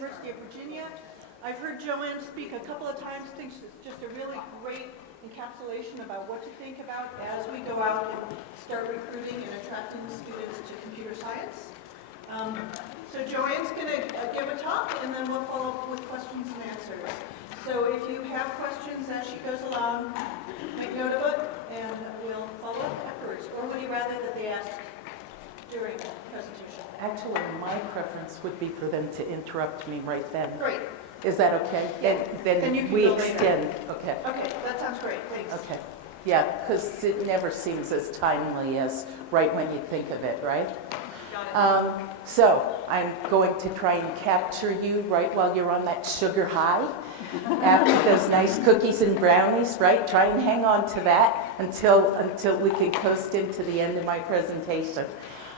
University of Virginia. I've heard Joanne speak a couple of times, thinks it's just a really great encapsulation about what to think about as we go out and start recruiting and attracting students to computer science. So Joanne's going to give a talk, and then we'll follow up with questions and answers. So if you have questions as she goes along, make note of it, and we'll follow up afterwards. Or would you rather that they ask during the presentation? Actually, my preference would be for them to interrupt me right then. Great. Is that okay? Yeah. Then we extend. Okay. Okay, that sounds great. Thanks. Okay. Yeah, because it never seems as timely as right when you think of it, right? Got it. So I'm going to try and capture you right while you're on that sugar high. After those nice cookies and brownies, right? Try and hang on to that until we can coast into the end of my presentation.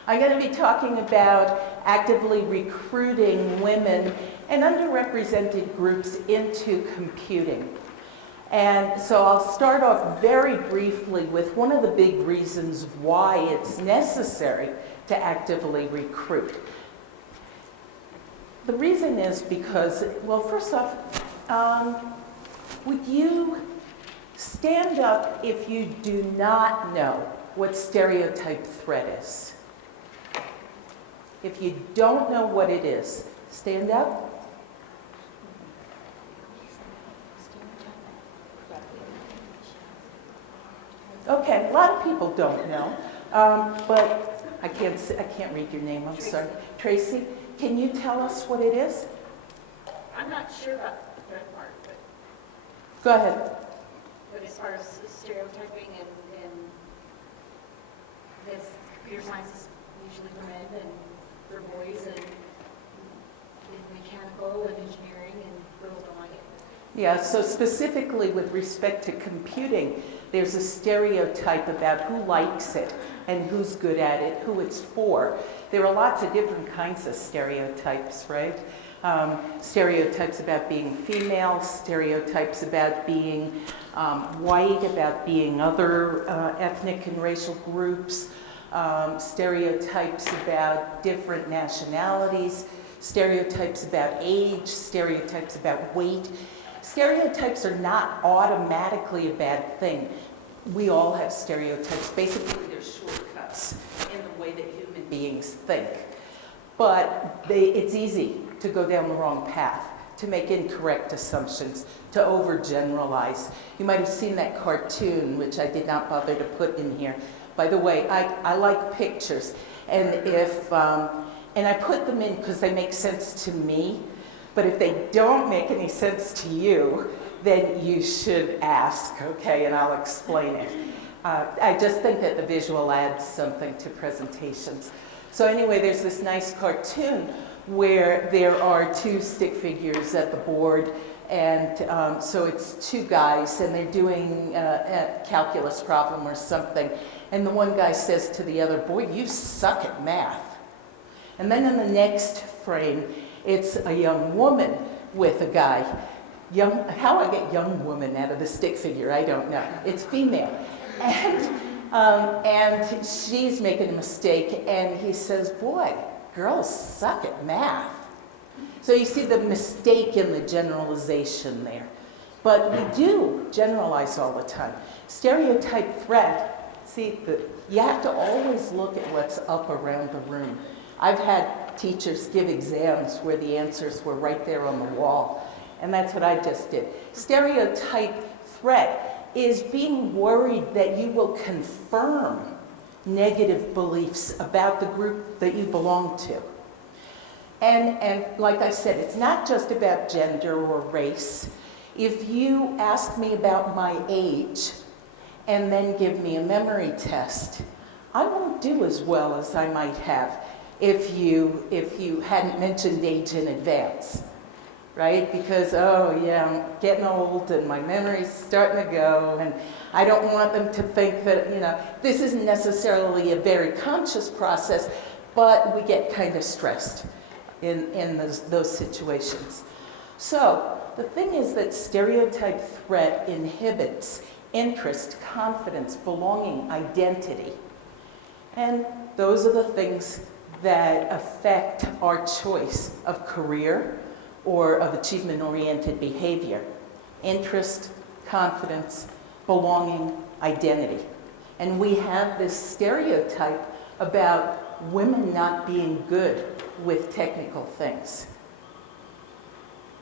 I'm going to be talking about actively recruiting women and underrepresented groups into computing. And so I'll start off very briefly with one of the big reasons why it's necessary to actively recruit. The reason is because, well, first off, would you stand up if you do not know what stereotype threat is? If you don't know what it is, stand up. Okay, a lot of people don't know, but I can't read your name, I'm sorry. Tracy, can you tell us what it is? I'm not sure about the threat part, but Go ahead. as far as stereotyping and this computer science is usually for men and for boys and mechanical and engineering, and girls don't like it. Yeah, so specifically with respect to computing, there's a stereotype about who likes it and who's good at it, who it's for. There are lots of different kinds of stereotypes, right? Stereotypes about being female, stereotypes about being white, about being other ethnic and racial groups, stereotypes about different nationalities, stereotypes about age, stereotypes about weight. Stereotypes are not automatically a bad thing. We all have stereotypes. Basically, they're shortcuts in the way that human beings think. But it's easy to go down the wrong path, to make incorrect assumptions, to overgeneralize. You might have seen that cartoon, which I did not bother to put in here. By the way, I like pictures, and and I put them in because they make sense to me. But if they don't make any sense to you, then you should ask, okay, and I'll explain it. I just think that the visual adds something to presentations. So anyway, there's this nice cartoon where there are two stick figures at the board, and so it's two guys, and they're doing a calculus problem or something, and the one guy says to the other, "Boy, you suck at math." And then in the next frame, it's a young woman with a guy. How I get young woman out of the stick figure, I don't know. It's female. And she's making a mistake, and he says, "Boy, girls suck at math." So you see the mistake in the generalization there. But we do generalize all the time. Stereotype threat, see, you have to always look at what's up around the room. I've had teachers give exams where the answers were right there on the wall, and that's what I just did. Stereotype threat is being worried that you will confirm negative beliefs about the group that you belong to. And like I said, it's not just about gender or race. If you ask me about my age and then give me a memory test, I won't do as well as I might have if you hadn't mentioned age in advance, right? Because, oh yeah, I'm getting old and my memory's starting to go, and I don't want them to think that, this isn't necessarily a very conscious process, but we get kind of stressed in those situations. So the thing is that stereotype threat inhibits interest, confidence, belonging, identity. And those are the things that affect our choice of career, or of achievement-oriented behavior. Interest, confidence, belonging, identity. And we have this stereotype about women not being good with technical things.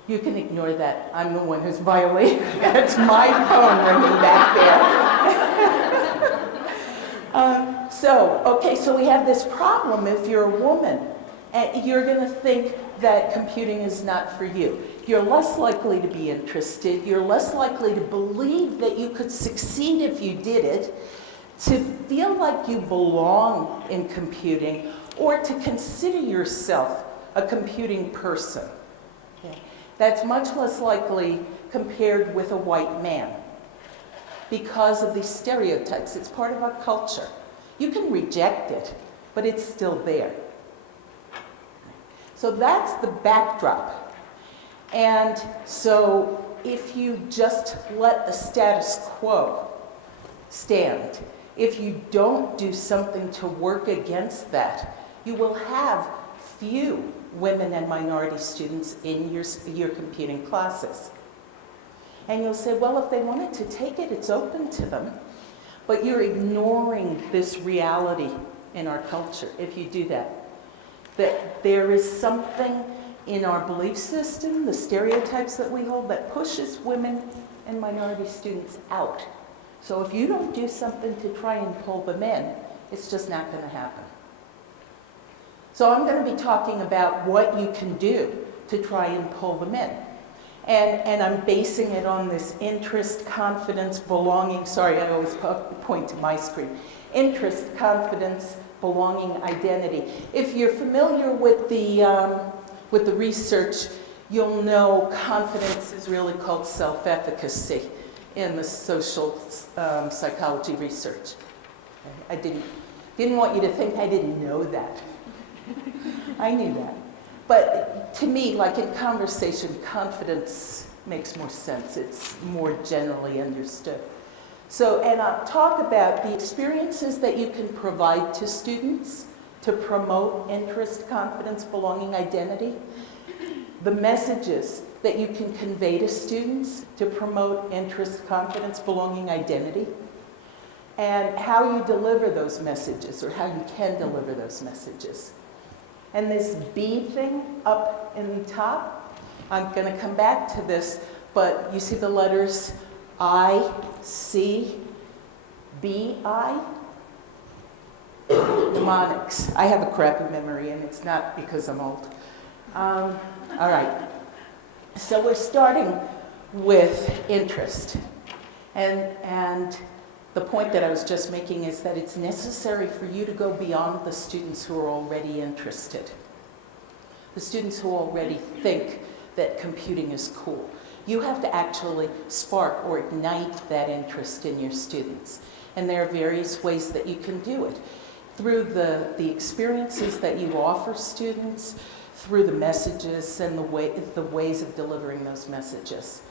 You can ignore that. I'm the one who's violating. That's my phone ringing back there. So we have this problem. If you're a woman, you're going to think that computing is not for you. You're less likely to be interested. You're less likely to believe that you could succeed if you did it, to feel like you belong in computing, or to consider yourself a computing person. Okay. That's much less likely compared with a white man because of these stereotypes. It's part of our culture. You can reject it, but it's still there. So that's the backdrop. And so if you just let the status quo stand, if you don't do something to work against that, you will have few women and minority students in your computing classes. And you'll say, well, if they wanted to take it, it's open to them. But you're ignoring this reality in our culture if you do that. That there is something in our belief system, the stereotypes that we hold, that pushes women and minority students out. So if you don't do something to try and pull them in, it's just not going to happen. So I'm going to be talking about what you can do to try and pull them in. And I'm basing it on this interest, confidence, belonging. Sorry, I always point to my screen. Interest, confidence, belonging, identity. If you're familiar with the research, you'll know confidence is really called self-efficacy in the social psychology research. I didn't want you to think I didn't know that. I knew that. But to me, like in conversation, confidence makes more sense. It's more generally understood. So, and I'll talk about the experiences that you can provide to students to promote interest, confidence, belonging, identity. The messages that you can convey to students to promote interest, confidence, belonging, identity. And how you deliver those messages, or how you can deliver those messages. And this B thing up in the top, I'm going to come back to this, but you see the letters I, C, B, I? Mnemonics. I have a crappy memory, and it's not because I'm old. All right. So we're starting with interest. And the point that I was just making is that it's necessary for you to go beyond the students who are already interested. The students who already think that computing is cool. You have to actually spark or ignite that interest in your students. And there are various ways that you can do it. Through the experiences that you offer students, through the messages and the ways of delivering those messages.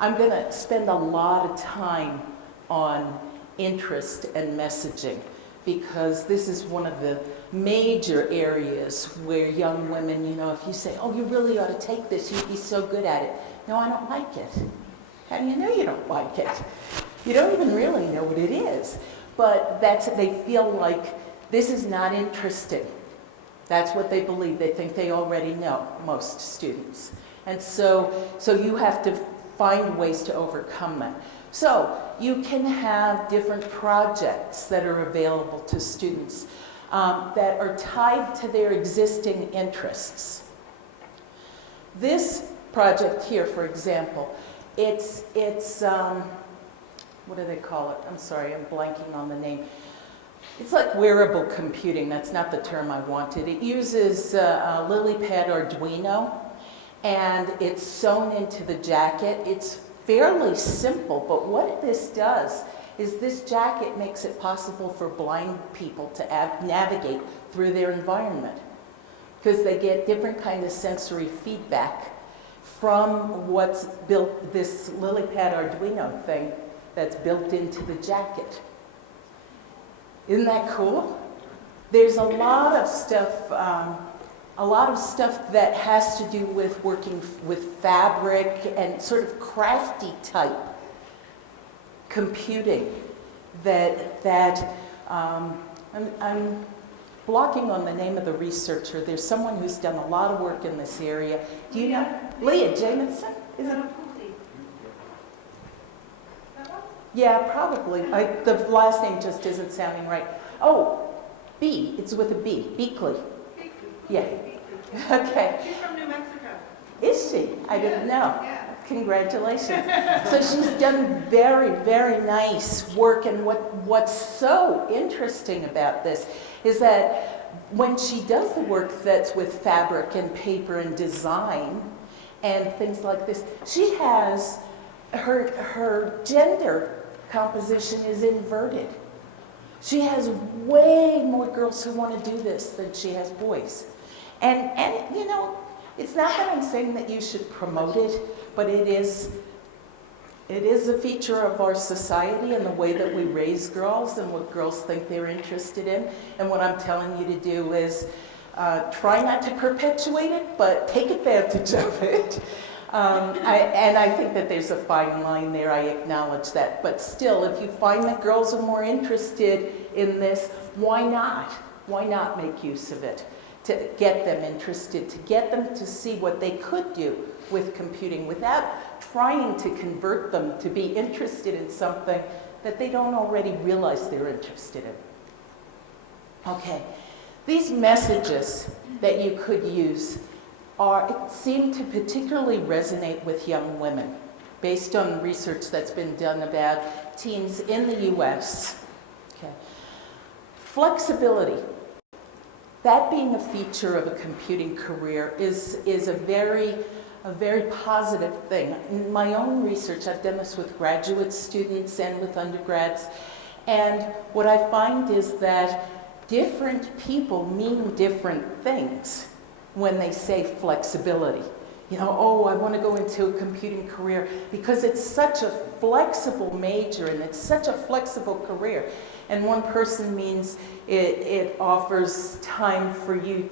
I'm going to spend a lot of time on interest and messaging, because this is one of the major areas where young women, you know, if you say, oh, you really ought to take this, you'd be so good at it. No, I don't like it. How do you know you don't like it? You don't even really know what it is. But they feel like this is not interesting. That's what they believe. They think they already know, most students. And so you have to find ways to overcome that. So you can have different projects that are available to students that are tied to their existing interests. This project here, for example, it's what do they call it? I'm sorry, I'm blanking on the name. It's like wearable computing. That's not the term I wanted. It uses a LilyPad Arduino, and it's sewn into the jacket. It's fairly simple, but what this does is this jacket makes it possible for blind people to navigate through their environment, because they get different kind of sensory feedback from what's built, this LilyPad Arduino thing that's built into the jacket. Isn't that cool? There's a lot of stuff a lot of stuff that has to do with working with fabric and sort of crafty type computing I'm blocking on the name of the researcher. There's someone who's done a lot of work in this area. Do you know? Leah Jamison? Is it? Yeah, probably. The last name just isn't sounding right. Oh, B. It's with a B. Beakley. Yeah. Okay. She's from New Mexico. Is she? I didn't know. Yeah. Congratulations. So she's done very, very nice work. And what's so interesting about this is that when she does the work that's with fabric and paper and design and things like this, she has her gender composition is inverted. She has way more girls who want to do this than she has boys. And you know, it's not that I'm saying that you should promote it, but it is a feature of our society and the way that we raise girls and what girls think they're interested in. And what I'm telling you to do is try not to perpetuate it, but take advantage of it. I think that there's a fine line there, I acknowledge that. But still, if you find that girls are more interested in this, why not? Why not make use of it? To get them interested, to get them to see what they could do with computing without trying to convert them to be interested in something that they don't already realize they're interested in. Okay, these messages that you could use seem to particularly resonate with young women based on research that's been done about teens in the US. Okay. Flexibility. That being a feature of a computing career is a very positive thing. In my own research, I've done this with graduate students and with undergrads, and what I find is that different people mean different things when they say flexibility. You know, oh, I want to go into a computing career because it's such a flexible major and it's such a flexible career. And one person means it offers time for you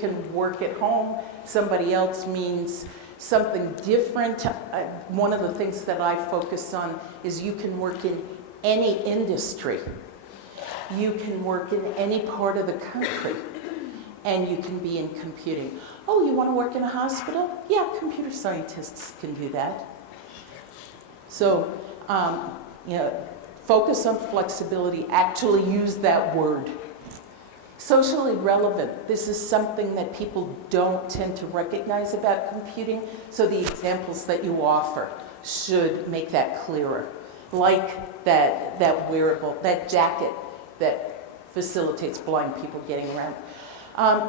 can work at home. Somebody else means something different. One of the things that I focus on is you can work in any industry. You can work in any part of the country. And you can be in computing. Oh, you want to work in a hospital? Yeah, computer scientists can do that. So, you know, focus on flexibility. Actually use that word. Socially relevant. This is something that people don't tend to recognize about computing. So the examples that you offer should make that clearer. Like that wearable, that jacket that facilitates blind people getting around.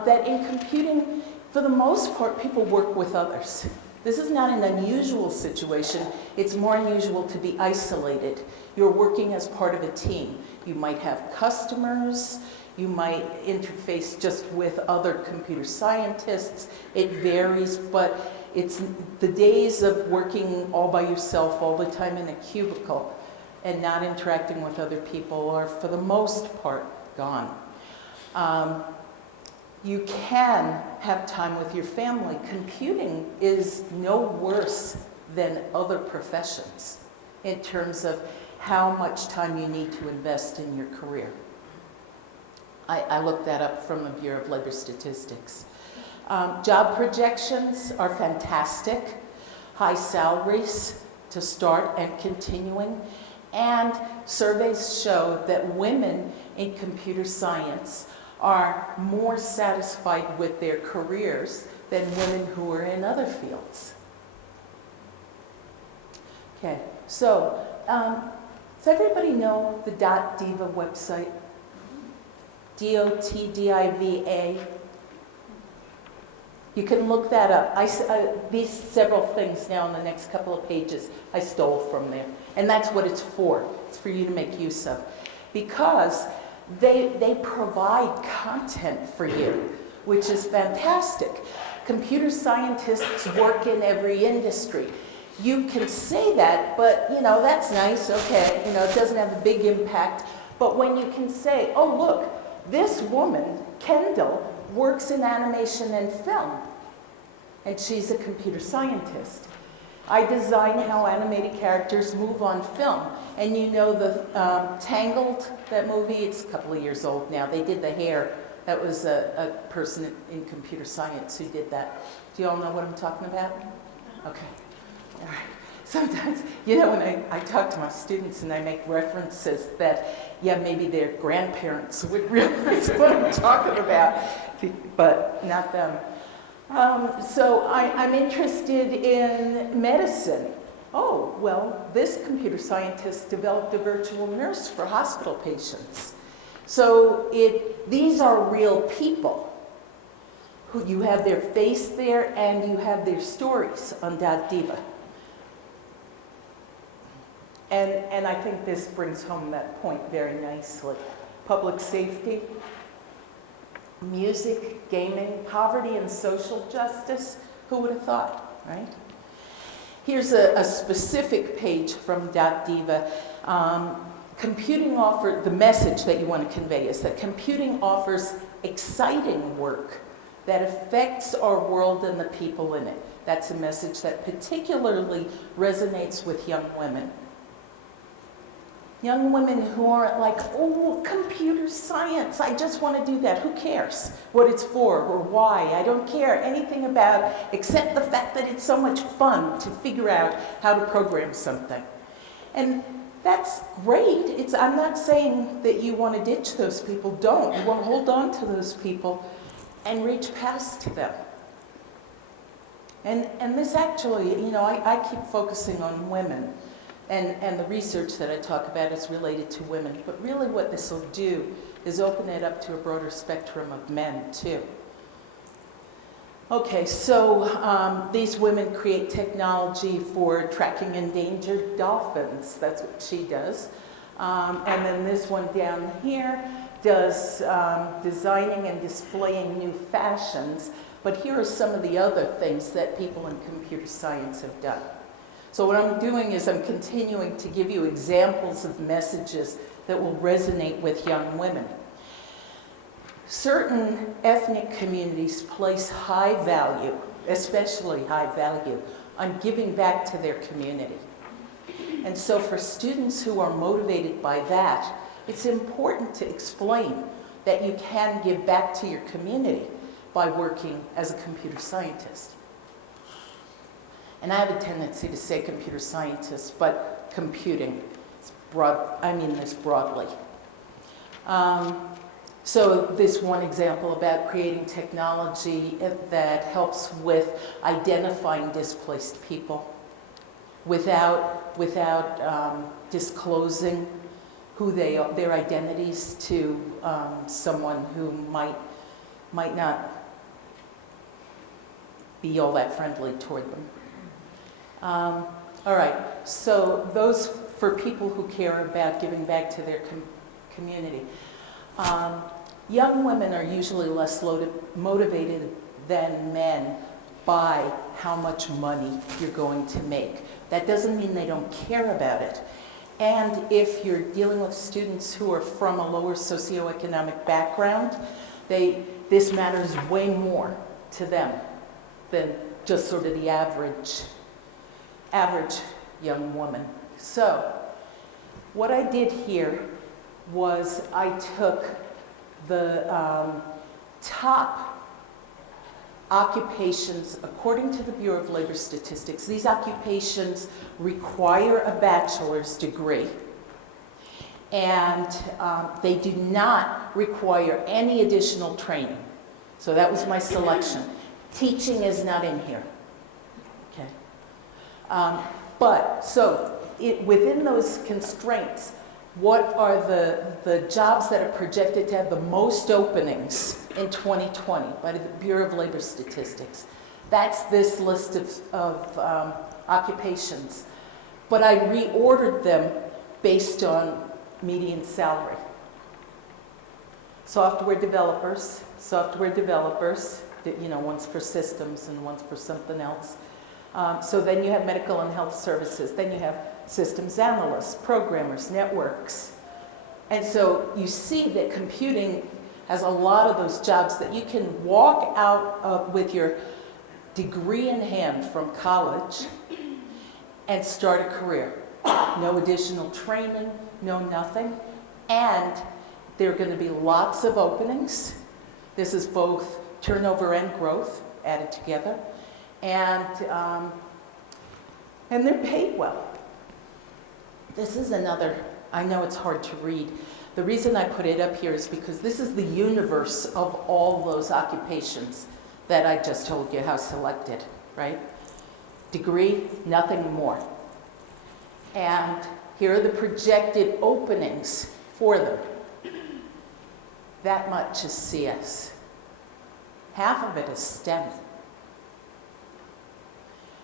That in computing, for the most part, people work with others. This is not an unusual situation. It's more unusual to be isolated. You're working as part of a team. You might have customers. You might interface just with other computer scientists. It varies, but it's the days of working all by yourself all the time in a cubicle and not interacting with other people are, for the most part, gone. You can have time with your family. Computing is no worse than other professions in terms of how much time you need to invest in your career. I looked that up from the Bureau of Labor Statistics. Job projections are fantastic. High salaries to start and continuing. And surveys show that women in computer science are more satisfied with their careers than women who are in other fields. Okay, so does everybody know the .diva website? DOTDIVA. You can look that up. These several things now in the next couple of pages I stole from there. And that's what it's for. It's for you to make use of. Because they provide content for you, which is fantastic. Computer scientists work in every industry. You can say that, but you know, that's nice, okay, you know, it doesn't have a big impact. But when you can say, oh look, this woman, Kendall, works in animation and film, and she's a computer scientist. I design how animated characters move on film. And you know the Tangled, that movie? It's a couple of years old now. They did the hair. That was a person in computer science who did that. Do you all know what I'm talking about? Okay. All right. Sometimes, you know, when I talk to my students and I make references that, yeah, maybe their grandparents would realize what I'm talking about, but not them. So I'm interested in medicine. Oh, well, this computer scientist developed a virtual nurse for hospital patients. So these are real people who you have their face there and you have their stories on .diva. And I think this brings home that point very nicely. Public safety, music, gaming, poverty and social justice. Who would have thought, right? Here's a specific page from .diva. The message that you want to convey is that computing offers exciting work that affects our world and the people in it. That's a message that particularly resonates with young women. Young women who aren't like, oh, computer science, I just want to do that. Who cares what it's for or why? I don't care anything about it except the fact that it's so much fun to figure out how to program something. And that's great. I'm not saying that you want to ditch those people. Don't. You want to hold on to those people and reach past them. And this actually, you know, I keep focusing on women. And the research that I talk about is related to women. But really what this will do is open it up to a broader spectrum of men, too. Okay, so these women create technology for tracking endangered dolphins. That's what she does. And then this one down here does designing and displaying new fashions. But here are some of the other things that people in computer science have done. So what I'm doing is I'm continuing to give you examples of messages that will resonate with young women. Certain ethnic communities place high value, especially high value, on giving back to their community. And so for students who are motivated by that, it's important to explain that you can give back to your community by working as a computer scientist. And I have a tendency to say computer scientist, but computing. It's broad, I mean this broadly. So this one example about creating technology that helps with identifying displaced people without disclosing who they are, their identities to someone who might not be all that friendly toward them. All right, so those for people who care about giving back to their community. Young women are usually less motivated than men by how much money you're going to make. That doesn't mean they don't care about it. And if you're dealing with students who are from a lower socioeconomic background, this matters way more to them than just sort of the average young woman. So what I did here was I took the top occupations according to the Bureau of Labor Statistics. These occupations require a bachelor's degree, and they do not require any additional training. So that was my selection. Teaching is not in here. Within those constraints, what are the jobs that are projected to have the most openings in 2020 by the Bureau of Labor Statistics? That's this list of occupations. But I reordered them based on median salary. Software developers, you know, one's for systems and one's for something else. So then you have medical and health services. Then you have systems analysts, programmers, networks. And so you see that computing has a lot of those jobs that you can walk out with your degree in hand from college and start a career. No additional training, no nothing. And there are going to be lots of openings. This is both turnover and growth added together. And they're paid well. This is another, I know it's hard to read. The reason I put it up here is because this is the universe of all those occupations that I just told you how selected, right? Degree, nothing more. And here are the projected openings for them. That much is CS. Half of it is STEM.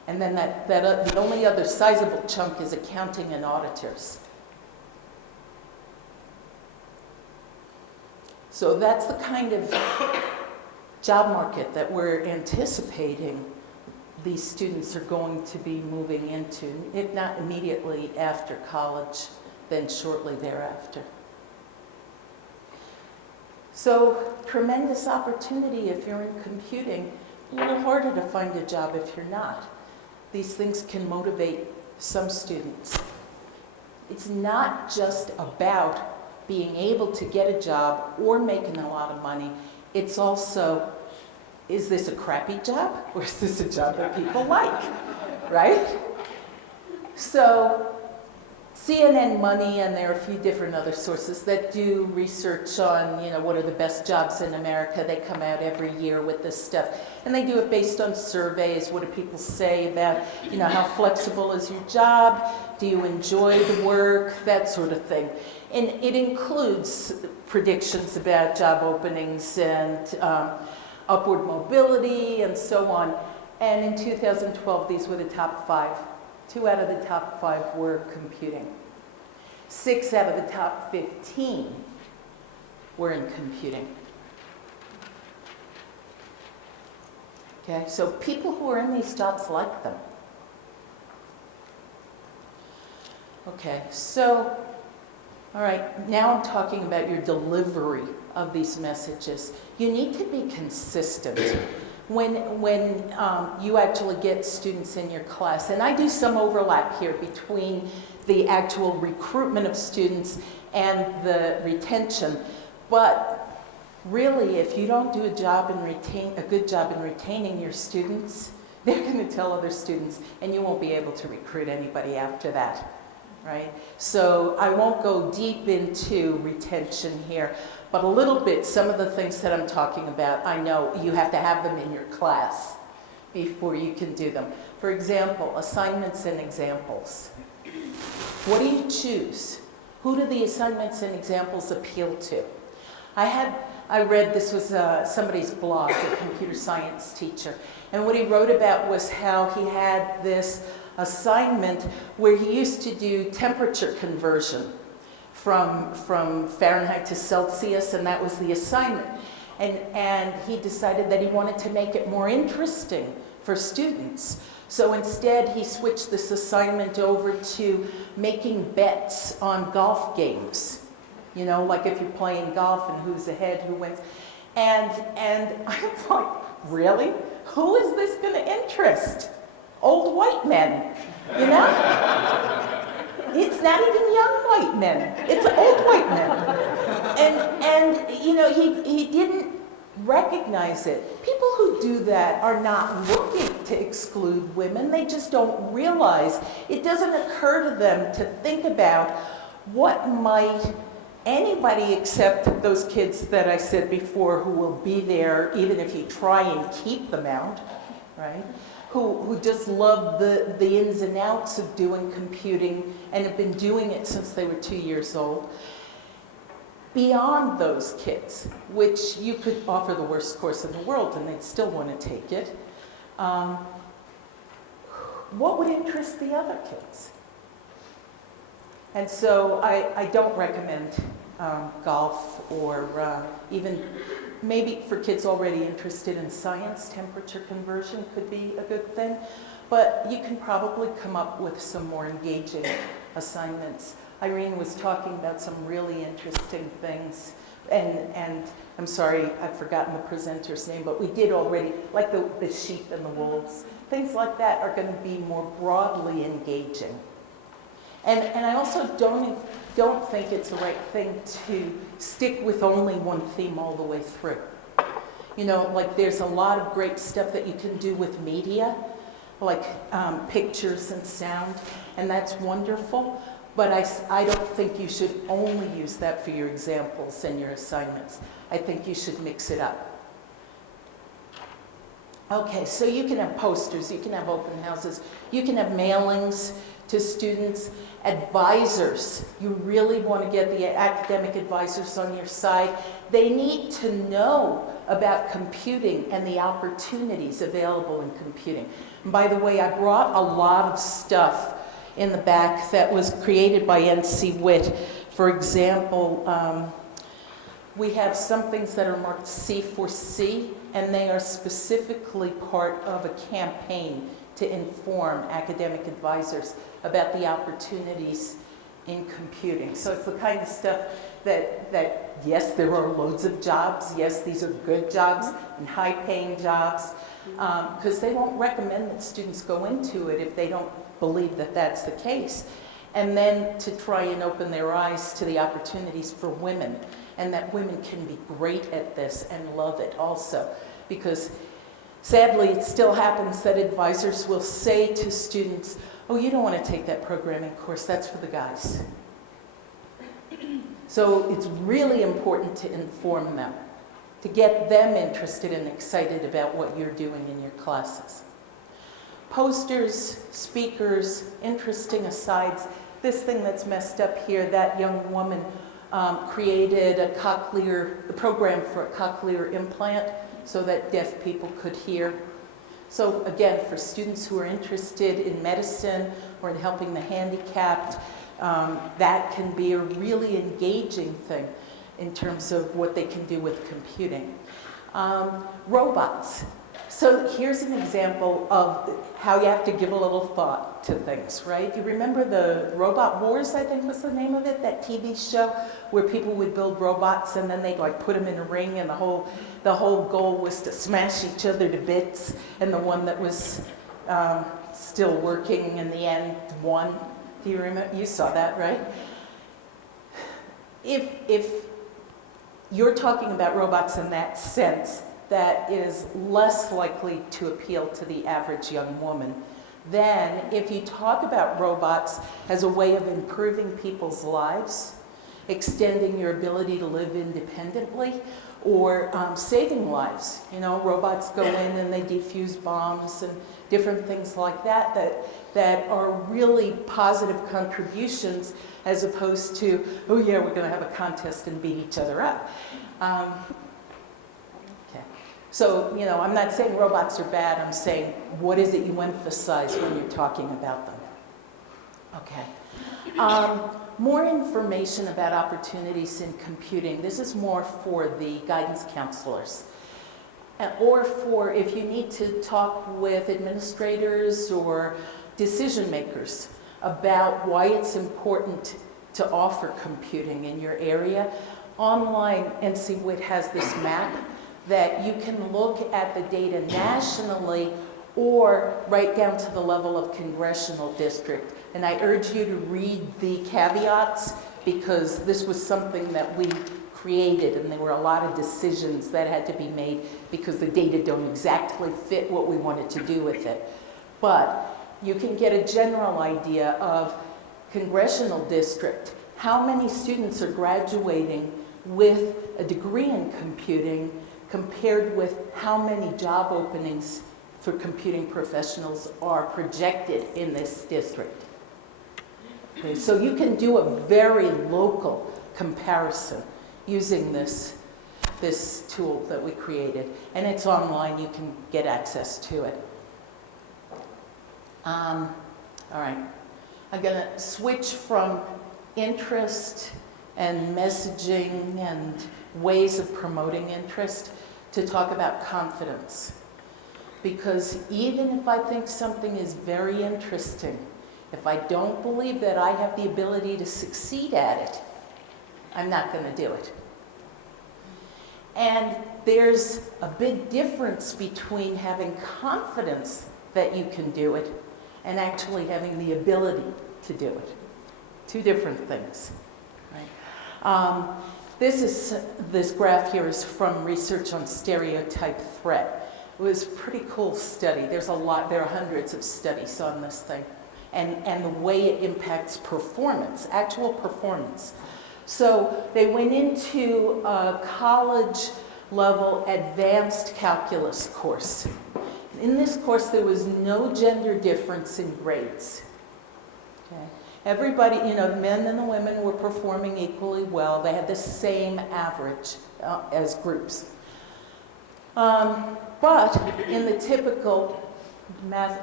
And then the only other sizable chunk is accounting and auditors. So that's the kind of job market that we're anticipating these students are going to be moving into, if not immediately after college, then shortly thereafter. So tremendous opportunity if you're in computing, a little harder to find a job if you're not. These things can motivate some students. It's not just about being able to get a job or making a lot of money. It's also, is this a crappy job or is this a job that people like, right? So CNN Money, and there are a few different other sources that do research on, what are the best jobs in America. They come out every year with this stuff. And they do it based on surveys. What do people say about, how flexible is your job? Do you enjoy the work? That sort of thing. And it includes predictions about job openings and upward mobility and so on. And in 2012, these were the top 5. 2 out of the top 5 were computing. 6 out of the top 15 were in computing. Okay, so people who are in these jobs like them. Okay, so, all right, now I'm talking about your delivery of these messages. You need to be consistent. When you actually get students in your class, and I do some overlap here between the actual recruitment of students and the retention, but really, if you don't do a good job in retaining your students, they're going to tell other students, and you won't be able to recruit anybody after that, right? So I won't go deep into retention here, but a little bit, some of the things that I'm talking about, I know you have to have them in your class before you can do them. For example, assignments and examples. What do you choose? Who do the assignments and examples appeal to? I read, this was somebody's blog, a computer science teacher, and what he wrote about was how he had this assignment where he used to do temperature conversion from Fahrenheit to Celsius, and that was the assignment. And he decided that he wanted to make it more interesting for students. So instead, he switched this assignment over to making bets on golf games. Like if you're playing golf and who's ahead, who wins. And I'm like, really? Who is this going to interest? Old white men, It's not even young white men. It's old white men. And he didn't recognize it. People who do that are not looking to exclude women. They just don't realize. It doesn't occur to them to think about what might anybody except those kids that I said before who will be there even if you try and keep them out, right? Who just love the ins and outs of doing computing and have been doing it since they were 2 years old. Beyond those kids, which you could offer the worst course in the world and they'd still want to take it, what would interest the other kids? And so I don't recommend golf or even maybe for kids already interested in science, temperature conversion could be a good thing. But you can probably come up with some more engaging assignments. Irene was talking about some really interesting things And I'm sorry, I've forgotten the presenter's name, but we did already, like the sheep and the wolves, things like that are going to be more broadly engaging. And I also don't think it's the right thing to stick with only one theme all the way through. You know, like there's a lot of great stuff that you can do with media, like pictures and sound, and that's wonderful. But I don't think you should only use that for your examples and your assignments. I think you should mix it up. Okay, so you can have posters, you can have open houses, you can have mailings to students, advisors. You really want to get the academic advisors on your side. They need to know about computing and the opportunities available in computing. And by the way, I brought a lot of stuff in the back that was created by NC WIT. For example, we have some things that are marked C4C, and they are specifically part of a campaign to inform academic advisors about the opportunities in computing. So it's the kind of stuff that yes, there are loads of jobs, yes, these are good jobs and high-paying jobs, because they won't recommend that students go into it if they don't believe that that's the case. And then to try and open their eyes to the opportunities for women, and that women can be great at this and love it also. Because sadly, it still happens that advisors will say to students, oh, you don't want to take that programming course, that's for the guys. So it's really important to inform them, to get them interested and excited about what you're doing in your classes. Posters, speakers, interesting asides. This thing that's messed up here, that young woman created a the program for a cochlear implant so that deaf people could hear. So again, for students who are interested in medicine or in helping the handicapped, that can be a really engaging thing in terms of what they can do with computing. Robots. So here's an example of how you have to give a little thought to things, right? You remember the Robot Wars, I think was the name of it, that TV show where people would build robots and then they'd like put them in a ring, and the whole goal was to smash each other to bits, and the one that was still working in the end won. Do you remember? You saw that, right? If you're talking about robots in that sense, that is less likely to appeal to the average young woman than if you talk about robots as a way of improving people's lives, extending your ability to live independently, or saving lives. You know, robots go in and they defuse bombs and different things like that that are really positive contributions, as opposed to, oh yeah, we're going to have a contest and beat each other up. So, you know, I'm not saying robots are bad, I'm saying what is it you emphasize when you're talking about them? Okay. More information about opportunities in computing. This is more for the guidance counselors. Or for if you need to talk with administrators or decision makers about why it's important to offer computing in your area. Online, NC WIT has this map that you can look at the data nationally or right down to the level of congressional district. And I urge you to read the caveats, because this was something that we created and there were a lot of decisions that had to be made because the data don't exactly fit what we wanted to do with it. But you can get a general idea of congressional district, how many students are graduating with a degree in computing compared with how many job openings for computing professionals are projected in this district. Okay, so you can do a very local comparison using this tool that we created. And it's online, you can get access to it. All right, I'm gonna switch from interest and messaging and ways of promoting interest to talk about confidence. Because even if I think something is very interesting, if I don't believe that I have the ability to succeed at it, I'm not going to do it. And there's a big difference between having confidence that you can do it and actually having the ability to do it. Two different things. Right? This graph here is from research on stereotype threat. It was a pretty cool study. There are hundreds of studies on this thing. And the way it impacts performance, actual performance. So they went into a college-level advanced calculus course. In this course, there was no gender difference in grades. Okay? Everybody, the men and the women were performing equally well. They had the same average as groups. But in the typical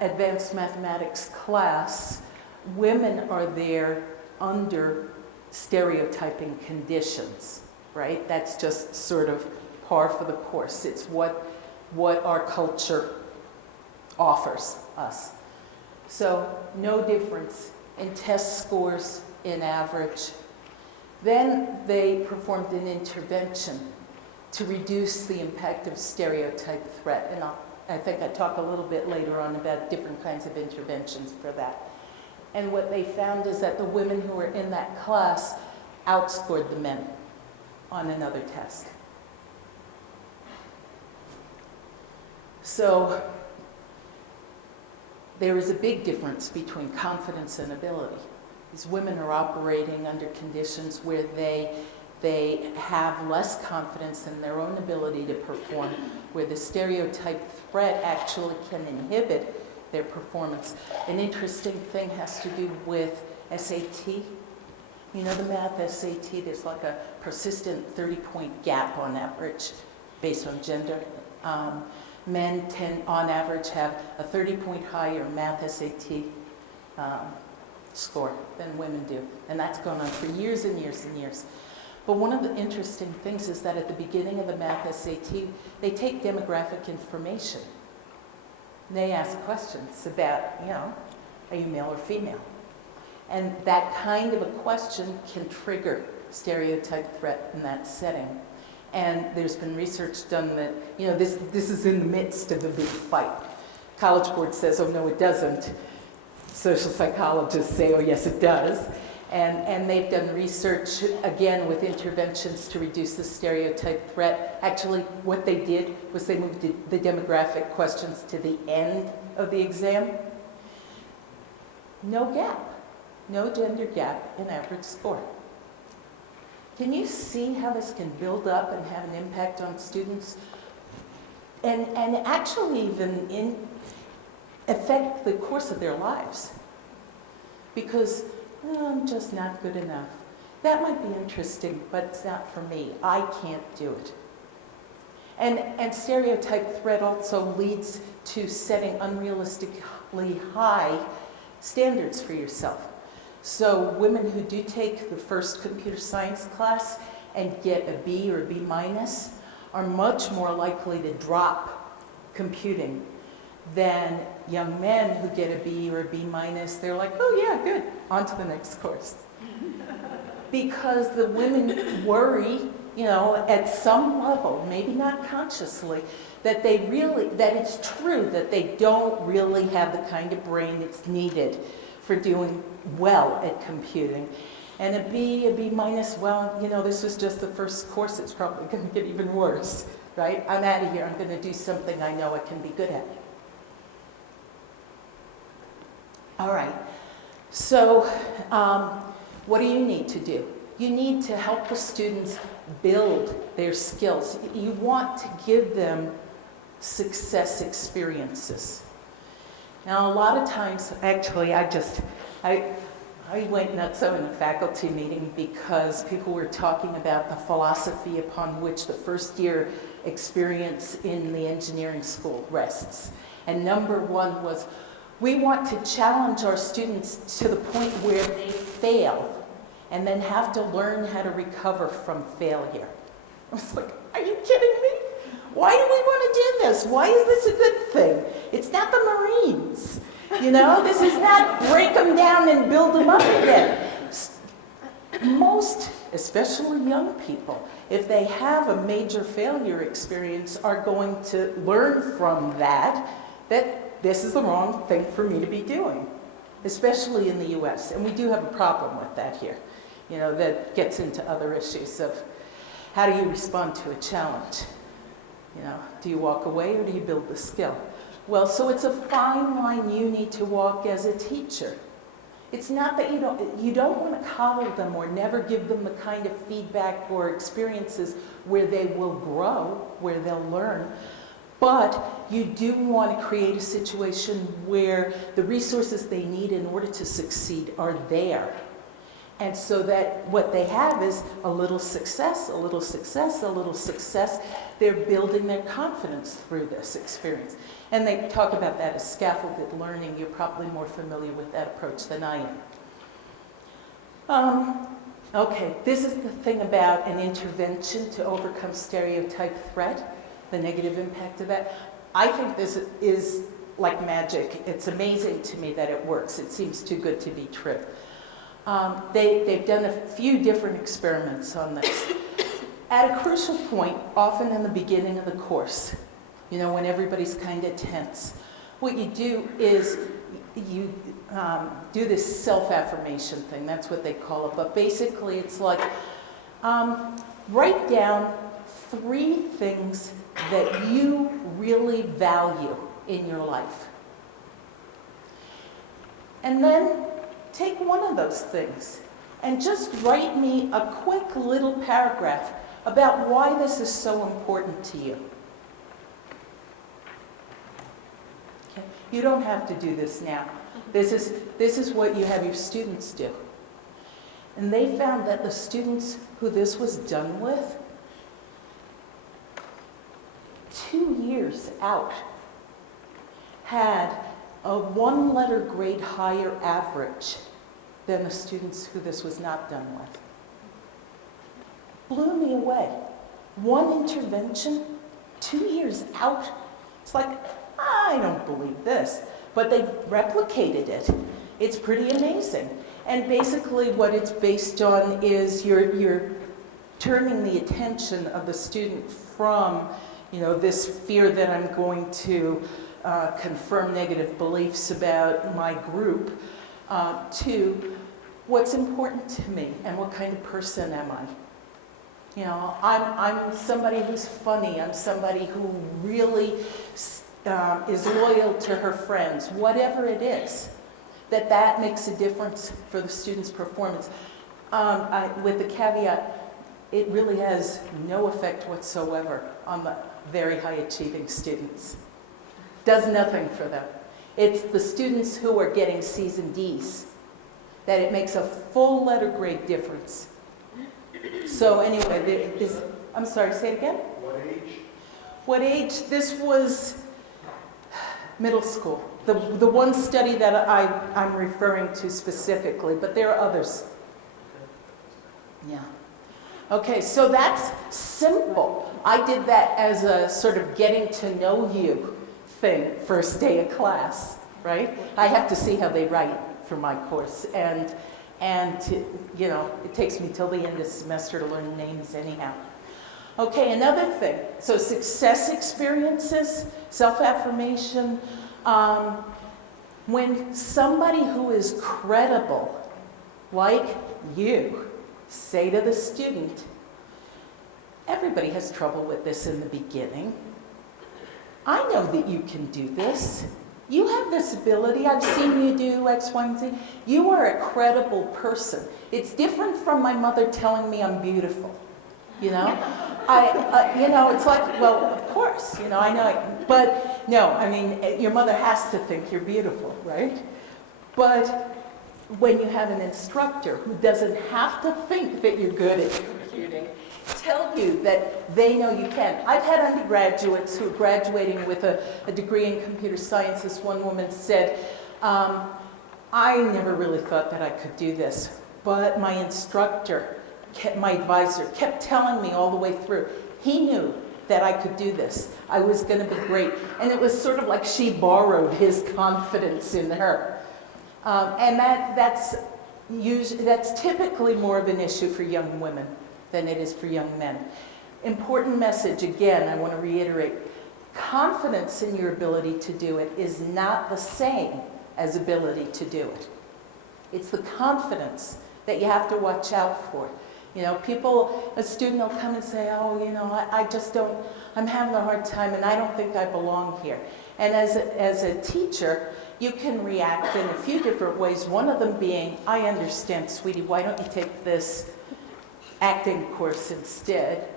advanced mathematics class, women are there under stereotyping conditions, right? That's just sort of par for the course. It's what our culture offers us. So no difference in test scores in average. Then they performed an intervention to reduce the impact of stereotype threat. And I think I'll talk a little bit later on about different kinds of interventions for that. And what they found is that the women who were in that class outscored the men on another test. So there is a big difference between confidence and ability. These women are operating under conditions where they have less confidence in their own ability to perform, where the stereotype threat actually can inhibit their performance. An interesting thing has to do with SAT. You know the math SAT, there's like a persistent 30-point gap on average based on gender. Men tend, on average, have a 30-point higher math SAT score than women do. And that's gone on for years and years and years. But one of the interesting things is that at the beginning of the math SAT, they take demographic information. They ask questions about, are you male or female? And that kind of a question can trigger stereotype threat in that setting. And there's been research done that, this is in the midst of a big fight. College Board says, oh, no, it doesn't. Social psychologists say, oh, yes, it does. And they've done research, again, with interventions to reduce the stereotype threat. Actually, what they did was they moved the demographic questions to the end of the exam. No gap, no gender gap in average score. Can you see how this can build up and have an impact on students? And actually even affect the course of their lives? Because I'm just not good enough. That might be interesting, but it's not for me. I can't do it. And stereotype threat also leads to setting unrealistically high standards for yourself. So women who do take the first computer science class and get a B or a B minus are much more likely to drop computing than young men who get a B or a B minus. They're like, oh yeah, good, on to the next course. Because the women worry, at some level, maybe not consciously, that it's true that they don't really have the kind of brain that's needed for doing well at computing. And a B minus, well, this was just the first course, it's probably going to get even worse, right? I'm out of here, I'm going to do something I know I can be good at. All right, so what do you need to do? You need to help the students build their skills. You want to give them success experiences. Now, a lot of times, actually, I went nutso in a faculty meeting because people were talking about the philosophy upon which the first year experience in the engineering school rests. And number one was, we want to challenge our students to the point where they fail and then have to learn how to recover from failure. I was like, are you kidding me? Why do we want to do this? Why is this a good thing? It's not the Marines. This is not break them down and build them up again. Most, especially young people, if they have a major failure experience, are going to learn from that this is the wrong thing for me to be doing, especially in the US. And we do have a problem with that here. You know, that gets into other issues of how do you respond to a challenge? You know, do you walk away or do you build the skill? Well, so it's a fine line you need to walk as a teacher. It's not that you don't want to coddle them or never give them the kind of feedback or experiences where they will grow, where they'll learn. But you do want to create a situation where the resources they need in order to succeed are there. And so that what they have is a little success, a little success, a little success. They're building their confidence through this experience. And they talk about that as scaffolded learning. You're probably more familiar with that approach than I am. Okay, this is the thing about an intervention to overcome stereotype threat, the negative impact of that. I think this is like magic. It's amazing to me that it works. It seems too good to be true. They've done a few different experiments on this. At a crucial point, often in the beginning of the course, you know, when everybody's kind of tense, what you do is you do this self-affirmation thing. That's what they call it. But basically, it's like write down 3 things that you really value in your life. And then take one of those things and just write me a quick little paragraph about why this is so important to you. Okay? You don't have to do this now. This is what you have your students do. And they found that the students who this was done with, 2 years out, had a 1-letter grade higher average than the students who this was not done with. Blew me away. One intervention, 2 years out. It's like, I don't believe this. But they replicated it. It's pretty amazing. And basically what it's based on is you're turning the attention of the student from, you know, this fear that I'm going to confirm negative beliefs about my group to what's important to me and what kind of person am I. You know, I'm somebody who's funny. I'm somebody who really is loyal to her friends. Whatever it is, that makes a difference for the student's performance. With the caveat, it really has no effect whatsoever on the very high achieving students. Does nothing for them. It's the students who are getting C's and D's that it makes a full letter grade difference. So anyway, I'm sorry, say it again? What age? What age? This was middle school. The one study that I'm referring to specifically, but there are others. Yeah. Okay, so that's simple. I did that as a sort of getting to know you thing, first day of class, right? I have to see how they write for my course, and you know, it takes me till the end of the semester to learn names anyhow. Okay, another thing. So success experiences, self-affirmation. When somebody who is credible, like you, say to the student, everybody has trouble with this in the beginning. I know that you can do this. You have this ability. I've seen you do X, Y, and Z. You are a credible person. It's different from my mother telling me I'm beautiful. You know, you know, it's like, well, of course, you know, I know, but no, I mean, your mother has to think you're beautiful, right? But when you have an instructor who doesn't have to think that you're good at computing, tell you that they know you can. I've had undergraduates who are graduating with a degree in computer science. This one woman said, I never really thought that I could do this, but my instructor, my advisor, kept telling me all the way through. He knew that I could do this. I was going to be great. And it was sort of like she borrowed his confidence in her. And that's typically more of an issue for young women. than it is for young men. Important message, again, I want to reiterate. Confidence in your ability to do it is not the same as ability to do it. It's the confidence that you have to watch out for. You know, a student will come and say, oh, you know, I just don't, I'm having a hard time and I don't think I belong here. And as a teacher, you can react in a few different ways. One of them being, I understand, sweetie, why don't you take this acting course instead?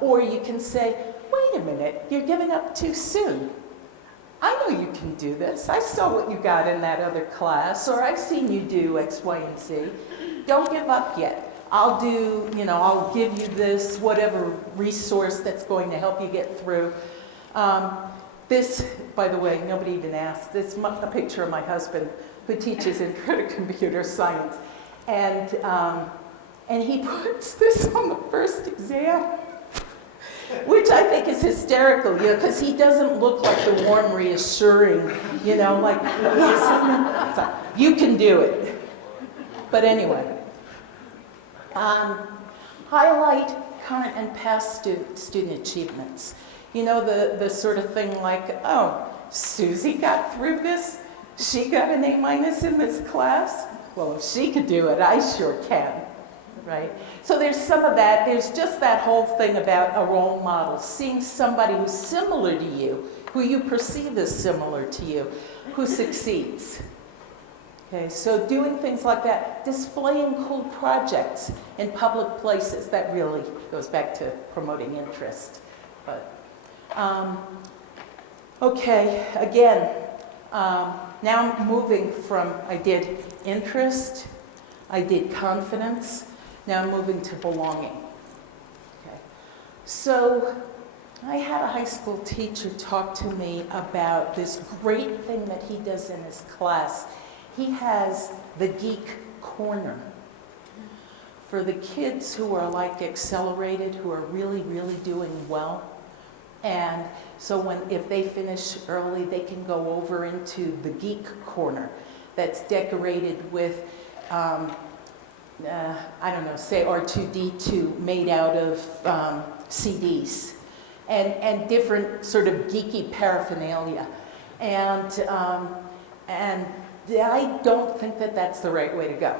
Or you can say, wait a minute, you're giving up too soon. I know you can do this. I saw what you got in that other class, or I've seen you do X, Y, and Z. Don't give up yet. I'll give you this, whatever resource that's going to help you get through. This, by the way, nobody even asked, this is a picture of my husband who teaches intro to computer science. And he puts this on the first exam, which I think is hysterical, you know, because he doesn't look like the warm, reassuring, you know, like, yes, like, you can do it. But anyway, highlight current and past student achievements. You know, the sort of thing like, oh, Susie got through this? She got an A- in this class? Well, if she could do it, I sure can. Right? So there's some of that. There's just that whole thing about a role model, seeing somebody who's similar to you, who you perceive as similar to you, who succeeds. Okay, so doing things like that, displaying cool projects in public places, that really goes back to promoting interest. But, okay, again, now I'm moving from, I did interest, I did confidence, now I'm moving to belonging. Okay. So I had a high school teacher talk to me about this great thing that he does in his class. He has the geek corner for the kids who are like accelerated, who are really, really doing well. And so if they finish early, they can go over into the geek corner that's decorated with I don't know, say R2-D2 made out of CDs and different sort of geeky paraphernalia. And I don't think that that's the right way to go,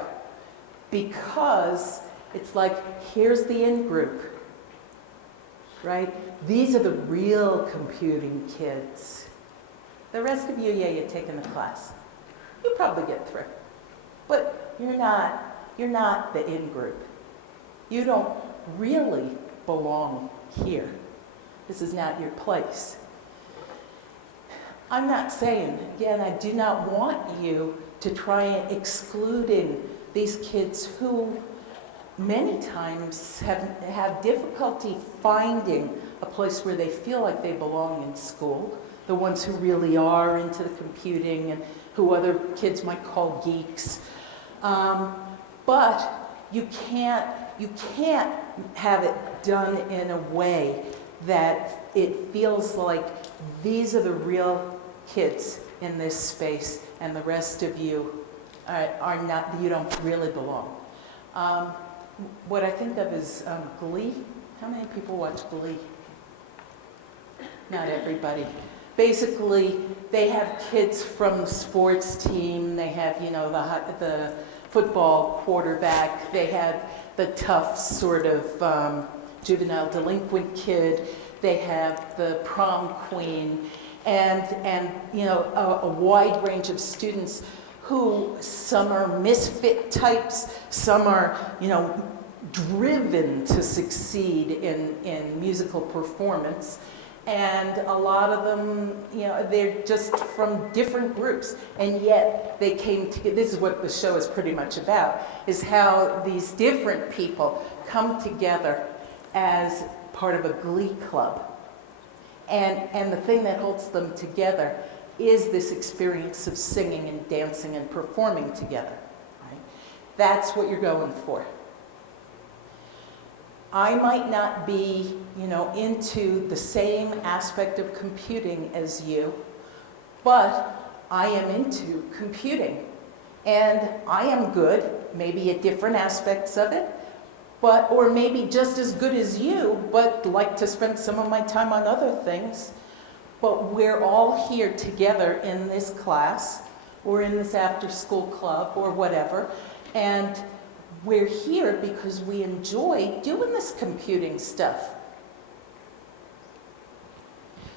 because it's like, here's the in-group, right? These are the real computing kids. The rest of you, yeah, you're taking the class. You probably get through, but you're not the in-group. You don't really belong here. This is not your place. I'm not saying, again, I do not want you to try and excluding these kids who many times have difficulty finding a place where they feel like they belong in school, the ones who really are into the computing and who other kids might call geeks. But you can't have it done in a way that it feels like these are the real kids in this space and the rest of you are not, you don't really belong. What I think of is Glee. How many people watch Glee? Not everybody. Basically, they have kids from the sports team. They have, you know, the football quarterback. They have the tough sort of juvenile delinquent kid. They have the prom queen, and you know, a wide range of students who some are misfit types, some are, you know, driven to succeed in musical performance. And a lot of them, you know, they're just from different groups, and yet they came together. This is what the show is pretty much about, is how these different people come together as part of a glee club. And the thing that holds them together is this experience of singing and dancing and performing together. Right? That's what you're going for. I might not be, you know, into the same aspect of computing as you, but I am into computing. And I am good, maybe at different aspects of it, or maybe just as good as you, but like to spend some of my time on other things. But we're all here together in this class, or in this after-school club, or whatever, and we're here because we enjoy doing this computing stuff.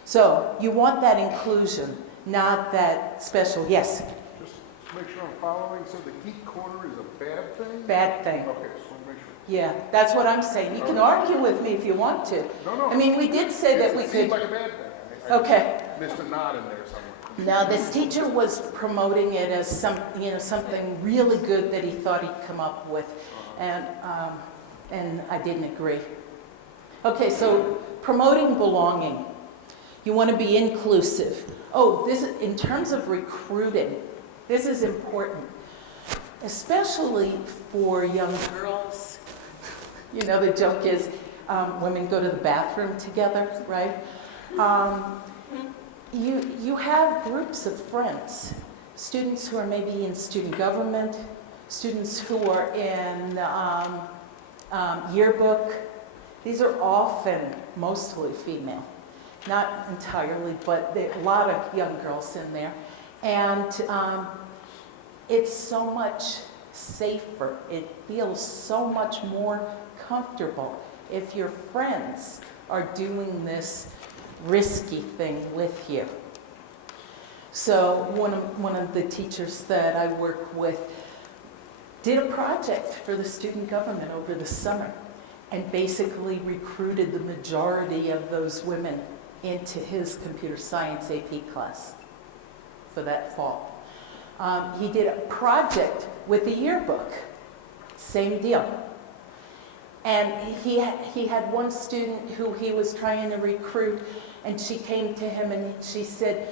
So you want that inclusion, not that special, yes? Just to make sure I'm following, so the geek corner is a bad thing? Bad thing. Okay, just want to make sure. Yeah, that's what I'm saying. You can argue with me if you want to. No. I mean, we did say that we It seems could. like a bad thing. I Okay. missed a nod in there somewhere. Now, this teacher was promoting it as something really good that he thought he'd come up with, and I didn't agree. Okay, so promoting belonging. You want to be inclusive. Oh, this is, in terms of recruiting, this is important, especially for young girls. You know, the joke is women go to the bathroom together, right? You have groups of friends, students who are maybe in student government, students who are in yearbook. These are often mostly female, not entirely, but there are a lot of young girls in there. And it's so much safer. It feels so much more comfortable if your friends are doing this risky thing with you. So one of the teachers that I work with did a project for the student government over the summer and basically recruited the majority of those women into his computer science AP class for that fall. He did a project with the yearbook, same deal. And he had one student who he was trying to recruit, and she came to him and she said,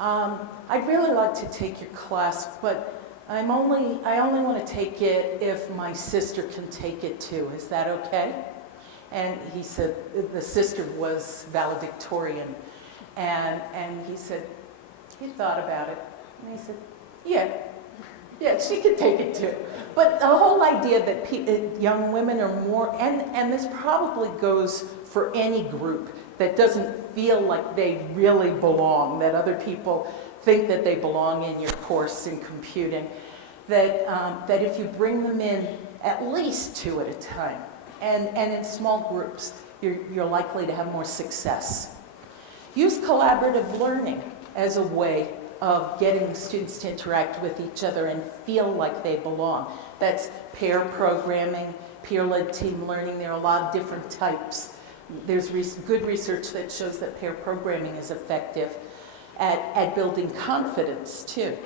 I'd really like to take your class, but I only want to take it if my sister can take it too. Is that okay? And he said, the sister was valedictorian. And he said, he thought about it. And he said, yeah, she could take it too. But the whole idea that young women are more, and this probably goes for any group that doesn't feel like they really belong, that other people think that they belong in your course in computing, that if you bring them in at least 2 at a time, and in small groups, you're likely to have more success. Use collaborative learning as a way of getting students to interact with each other and feel like they belong. That's pair programming, peer-led team learning. There are a lot of different types. There's good research that shows that pair programming is effective at building confidence too.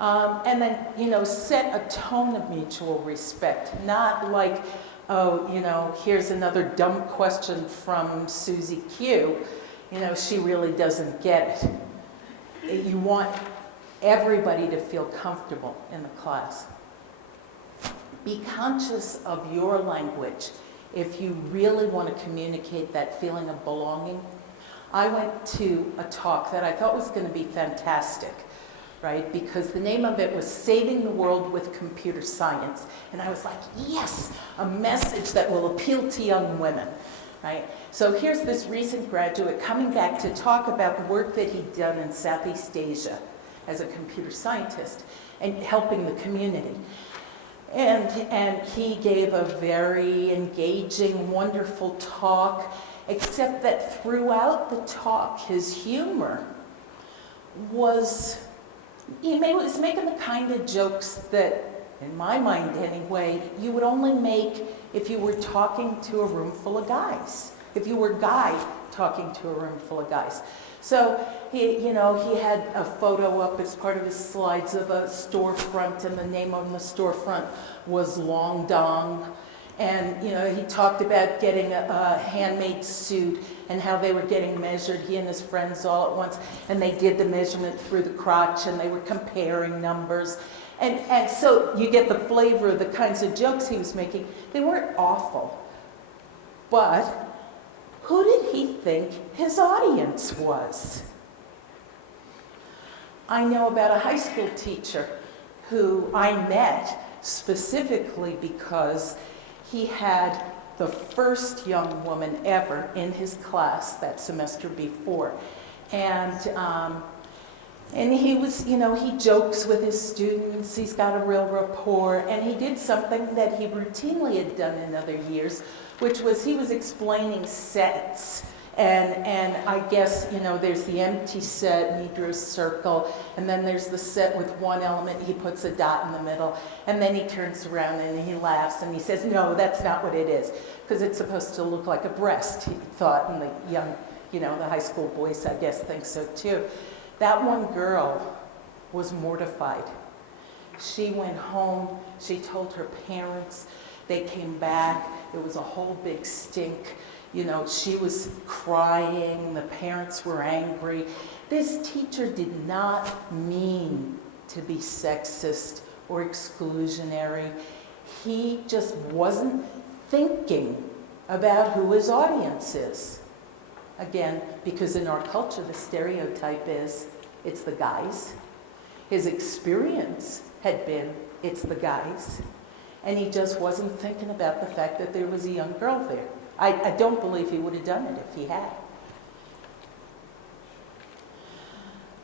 And then, set a tone of mutual respect, not like, oh, here's another dumb question from Susie Q. She really doesn't get it. You want everybody to feel comfortable in the class. Be conscious of your language if you really want to communicate that feeling of belonging. I went to a talk that I thought was going to be fantastic, right? Because the name of it was Saving the World with Computer Science. And I was like, yes, a message that will appeal to young women, right? So here's this recent graduate coming back to talk about the work that he'd done in Southeast Asia as a computer scientist and helping the community. And he gave a very engaging, wonderful talk, except that throughout the talk, his humor was, he was making the kind of jokes that, in my mind anyway, you would only make if you were talking to a room full of guys. If you were a guy talking to a room full of guys. So he had a photo up as part of his slides of a storefront, and the name on the storefront was Long Dong. And he talked about getting a handmade suit and how they were getting measured, he and his friends all at once, and they did the measurement through the crotch and they were comparing numbers. And so you get the flavor of the kinds of jokes he was making. They weren't awful, but who did he think his audience was? I know about a high school teacher who I met specifically because he had the first young woman ever in his class that semester before. And he was, you know, he jokes with his students, he's got a real rapport, and he did something that he routinely had done in other years, which was he was explaining sets. And I guess, you know, there's the empty set, and he drew a circle, and then there's the set with one element, he puts a dot in the middle, and then he turns around and he laughs and he says, no, that's not what it is, because it's supposed to look like a breast, he thought, and the young, you know, the high school boys, I guess, think so too. That one girl was mortified. She went home, she told her parents, they came back, it was a whole big stink. You know, she was crying, the parents were angry. This teacher did not mean to be sexist or exclusionary. He just wasn't thinking about who his audience is. Again, because in our culture, the stereotype is, it's the guys. His experience had been, it's the guys. And he just wasn't thinking about the fact that there was a young girl there. I don't believe he would have done it if he had.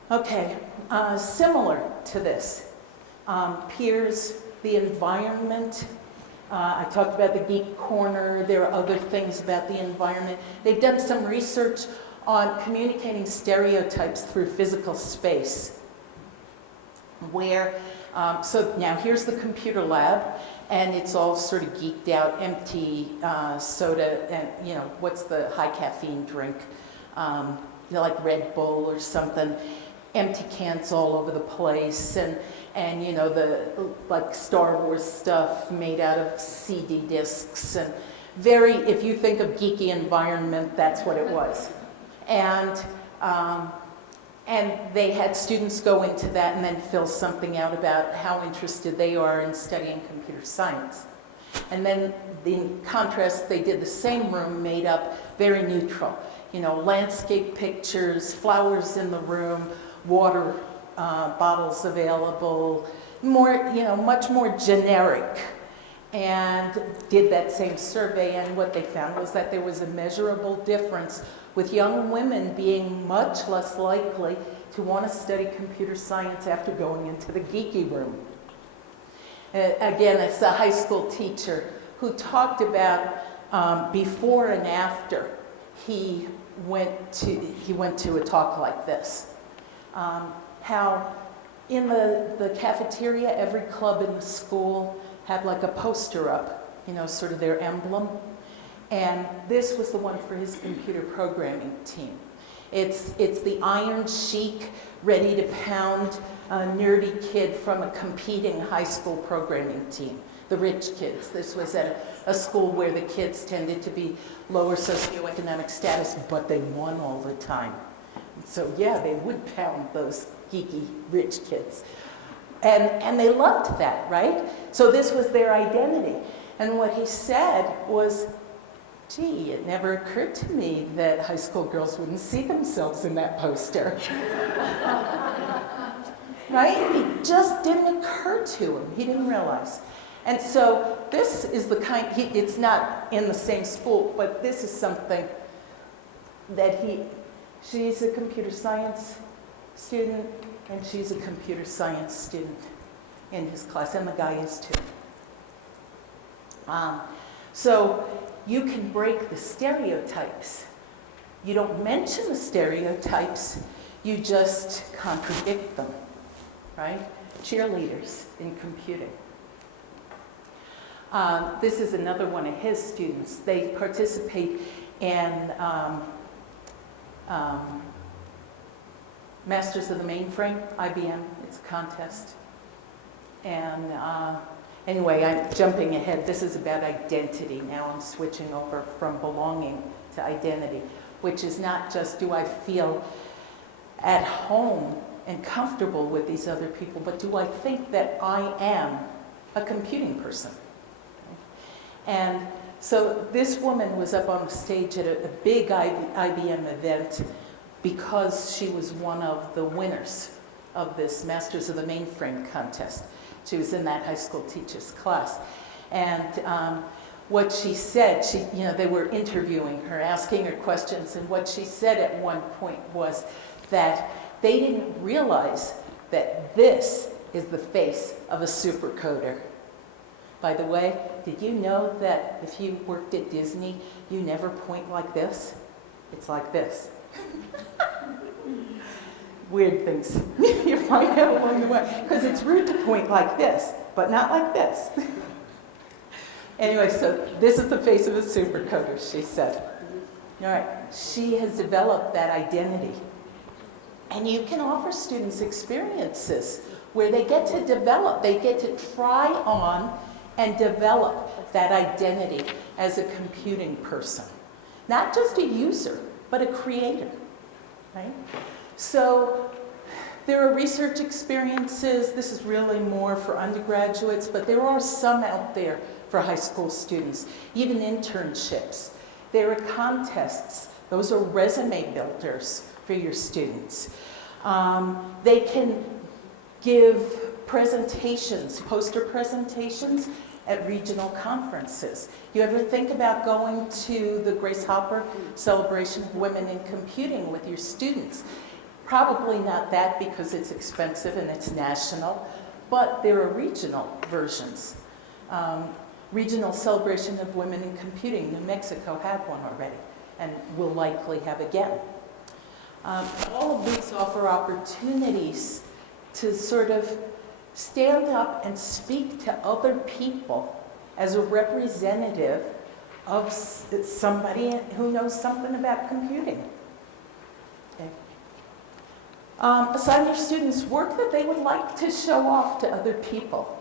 Okay, similar to this, peers, the environment. I talked about the geek corner. There are other things about the environment. They've done some research on communicating stereotypes through physical space. Where, so now here's the computer lab, and it's all sort of geeked out, empty soda, and you know, what's the high caffeine drink? You know, like Red Bull or something. Empty cans all over the place, and you know, the like Star Wars stuff made out of CD discs, and very, if you think of geeky environment, that's what it was. And they had students go into that and then fill something out about how interested they are in studying computer science. And then in contrast, they did the same room made up very neutral. You know, landscape pictures, flowers in the room, water bottles available, more, you know, much more generic. And did that same survey, and what they found was that there was a measurable difference with young women being much less likely to want to study computer science after going into the geeky room. Again, it's a high school teacher who talked about before and after he went to a talk like this. How in the cafeteria, every club in the school had like a poster up, you know, sort of their emblem. And this was the one for his computer programming team. It's the iron chic, ready to pound nerdy kid from a competing high school programming team, the rich kids. This was at a school where the kids tended to be lower socioeconomic status, but they won all the time. So yeah, they would pound those geeky rich kids. And they loved that, right? So this was their identity. And what he said was, gee, it never occurred to me that high school girls wouldn't see themselves in that poster. Right? It just didn't occur to him. He didn't realize. And so this is the kind, it's not in the same school, but this is something that she's a computer science student, and she's a computer science student in his class, and the guy is too. So you can break the stereotypes. You don't mention the stereotypes, you just contradict them, right? Cheerleaders in computing. This is another one of his students. They participate in Masters of the Mainframe, IBM, it's a contest. And anyway, I'm jumping ahead. This is about identity. Now I'm switching over from belonging to identity, which is not just do I feel at home and comfortable with these other people, but do I think that I am a computing person? And so this woman was up on the stage at a big IBM event because she was one of the winners of this Masters of the Mainframe contest. She was in that high school teacher's class. And what she said, they were interviewing her, asking her questions, and what she said at one point was that they didn't realize that this is the face of a supercoder. By the way, did you know that if you worked at Disney, you never point like this? It's like this. Weird things you find out along the way. Because it's rude to point like this, but not like this. Anyway, so this is the face of a supercoder, she said. All right, she has developed that identity. And you can offer students experiences where they get to develop, they get to try on and develop that identity as a computing person. Not just a user, but a creator, right? So there are research experiences. This is really more for undergraduates, but there are some out there for high school students, even internships. There are contests. Those are resume builders for your students. They can give presentations, poster presentations at regional conferences. You ever think about going to the Grace Hopper Celebration of Women in Computing with your students? Probably not that because it's expensive and it's national, but there are regional versions. Regional Celebration of Women in Computing, New Mexico had one already and will likely have again. All of these offer opportunities to sort of stand up and speak to other people as a representative of somebody who knows something about computing. Okay. Assign your students work that they would like to show off to other people.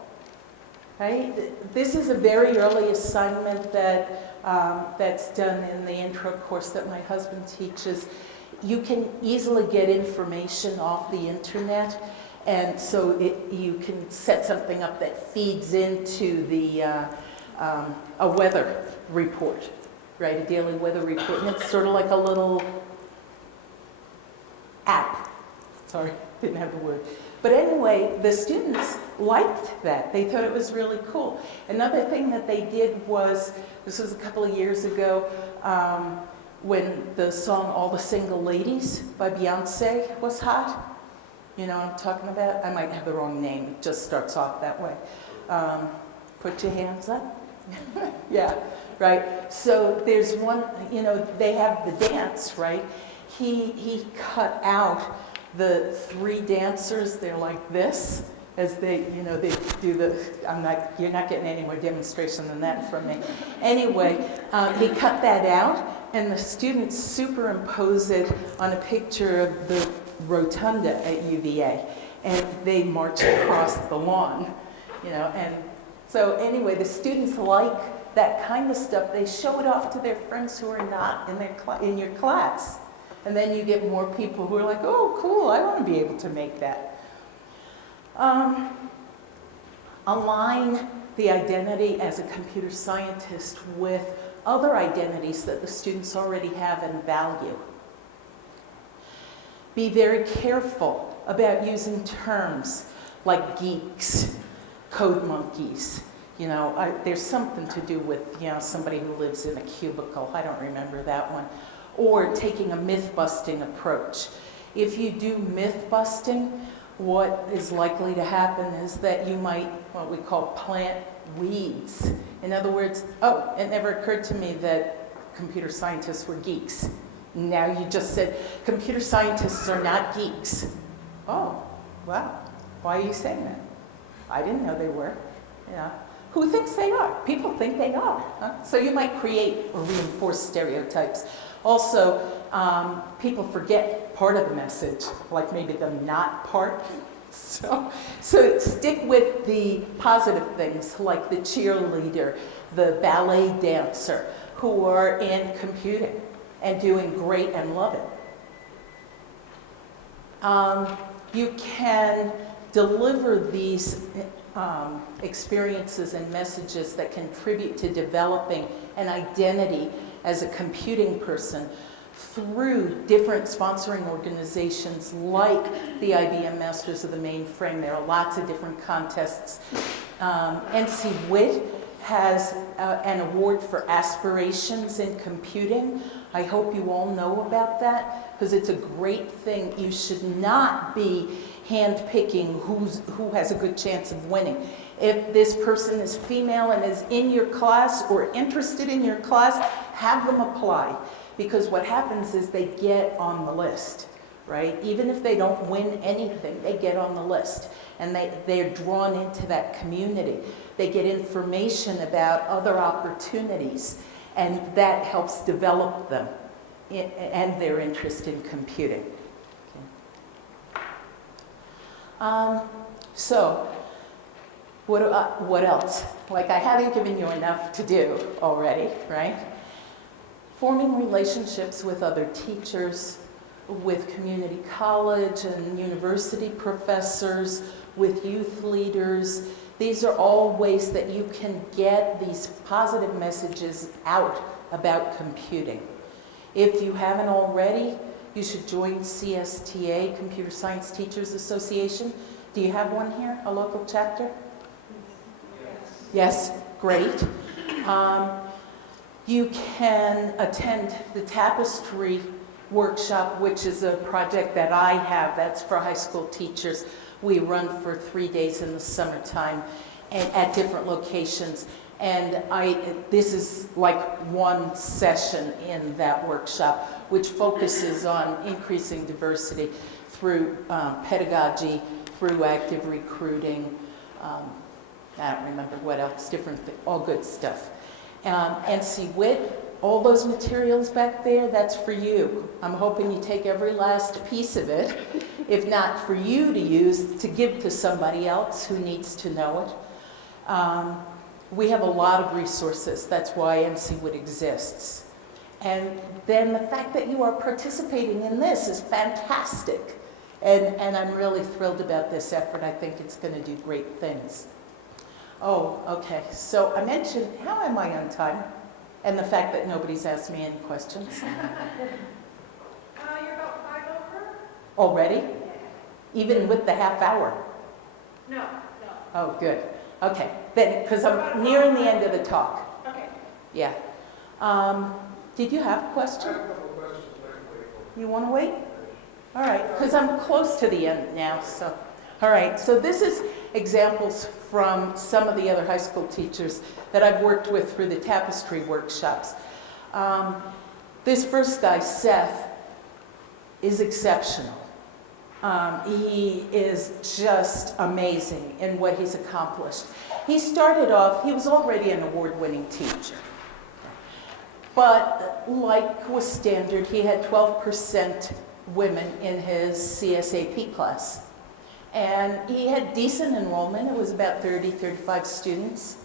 Right? This is a very early assignment that's done in the intro course that my husband teaches. You can easily get information off the internet, and so you can set something up that feeds into the a weather report, right? A daily weather report, and it's sort of like a little app. Sorry, didn't have the word. But anyway, the students liked that. They thought it was really cool. Another thing that they did was, this was a couple of years ago, when the song All the Single Ladies by Beyonce was hot. You know what I'm talking about? I might have the wrong name. It just starts off that way. Put your hands up. Yeah, right. So there's one, they have the dance, right? He cut out the three dancers. They're like this as they do the, you're not getting any more demonstration than that from me. Anyway, he cut that out, and the students superimpose it on a picture of the rotunda at UVA, and they march across the lawn, and so anyway, the students like that kind of stuff. They show it off to their friends who are not in your class. And then you get more people who are like, oh, cool, I want to be able to make that. Align the identity as a computer scientist with other identities that the students already have and value. Be very careful about using terms like geeks, code monkeys. There's something to do with, somebody who lives in a cubicle. I don't remember that one. Or taking a myth-busting approach. If you do myth-busting, what is likely to happen is that you might, what we call, plant weeds. In other words, oh, it never occurred to me that computer scientists were geeks. Now you just said, computer scientists are not geeks. Oh, wow. Why are you saying that? I didn't know they were. Yeah. Who thinks they are? People think they are. Huh? So you might create or reinforce stereotypes. Also, people forget part of the message, like maybe the not part. So stick with the positive things, like the cheerleader, the ballet dancer, who are in computing and doing great and love it. You can deliver these experiences and messages that contribute to developing an identity as a computing person through different sponsoring organizations like the IBM Masters of the Mainframe. There are lots of different contests. NC WIT has an award for aspirations in computing. I hope you all know about that because it's a great thing. You should not be handpicking who has a good chance of winning. If this person is female and is in your class or interested in your class, have them apply, because what happens is they get on the list, right? Even if they don't win anything, they get on the list and they're drawn into that community. They get information about other opportunities, and that helps develop them and their interest in computing. Okay. So, what else? Like, I haven't given you enough to do already, right? Forming relationships with other teachers, with community college and university professors, with youth leaders. These are all ways that you can get these positive messages out about computing. If you haven't already, you should join CSTA, Computer Science Teachers Association. Do you have one here, a local chapter? Yes, great. You can attend the Tapestry workshop, which is a project that I have. That's for high school teachers. We run for 3 days in the summertime and at different locations. And this is like one session in that workshop, which focuses on increasing diversity through pedagogy, through active recruiting. I don't remember what else, all good stuff. NC WIT, all those materials back there, that's for you. I'm hoping you take every last piece of it, if not for you to use, to give to somebody else who needs to know it. We have a lot of resources. That's why NC WIT exists. And then the fact that you are participating in this is fantastic. And I'm really thrilled about this effort. I think it's going to do great things. Oh, okay. So I mentioned, how am I on time? And the fact that nobody's asked me any questions. You're about 5 over? Already? Yeah. Even with the half hour? No. Oh, good. Okay. Then, because I'm nearing the end of the talk. Okay. Yeah. Did you have a question? I have a couple of questions, but I can wait. You want to wait? All right, because I'm close to the end now, so. All right, so this is examples from some of the other high school teachers that I've worked with through the Tapestry workshops. This first guy, Seth, is exceptional. He is just amazing in what he's accomplished. He started off, he was already an award-winning teacher. But like was standard, he had 12% women in his CSAP class. And he had decent enrollment. It was about 30, 35 students.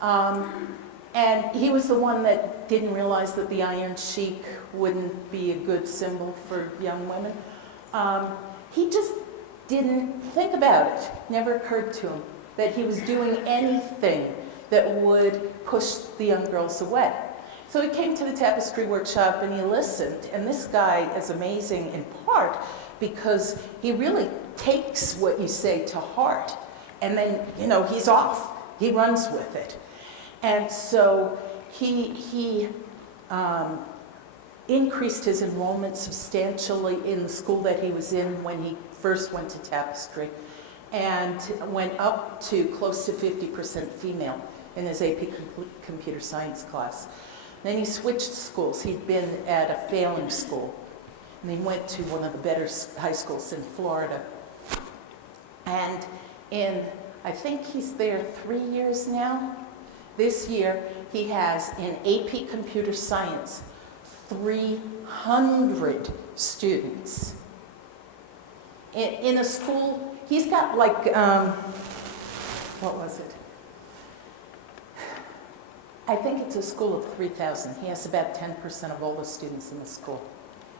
And he was the one that didn't realize that the Iron Sheik wouldn't be a good symbol for young women. He just didn't think about it. Never occurred to him that he was doing anything that would push the young girls away. So he came to the Tapestry workshop and he listened. And this guy is amazing in part because he really takes what you say to heart. And then, you know, he's off. He runs with it. And so he increased his enrollment substantially in the school that he was in when he first went to Tapestry, and went up to close to 50% female in his AP computer science class. Then he switched schools. He'd been at a failing school, and he went to one of the better high schools in Florida. And I think he's there 3 years now. This year, he has in AP Computer Science 300 students. In a school, he's got like, what was it? I think it's a school of 3,000. He has about 10% of all the students in the school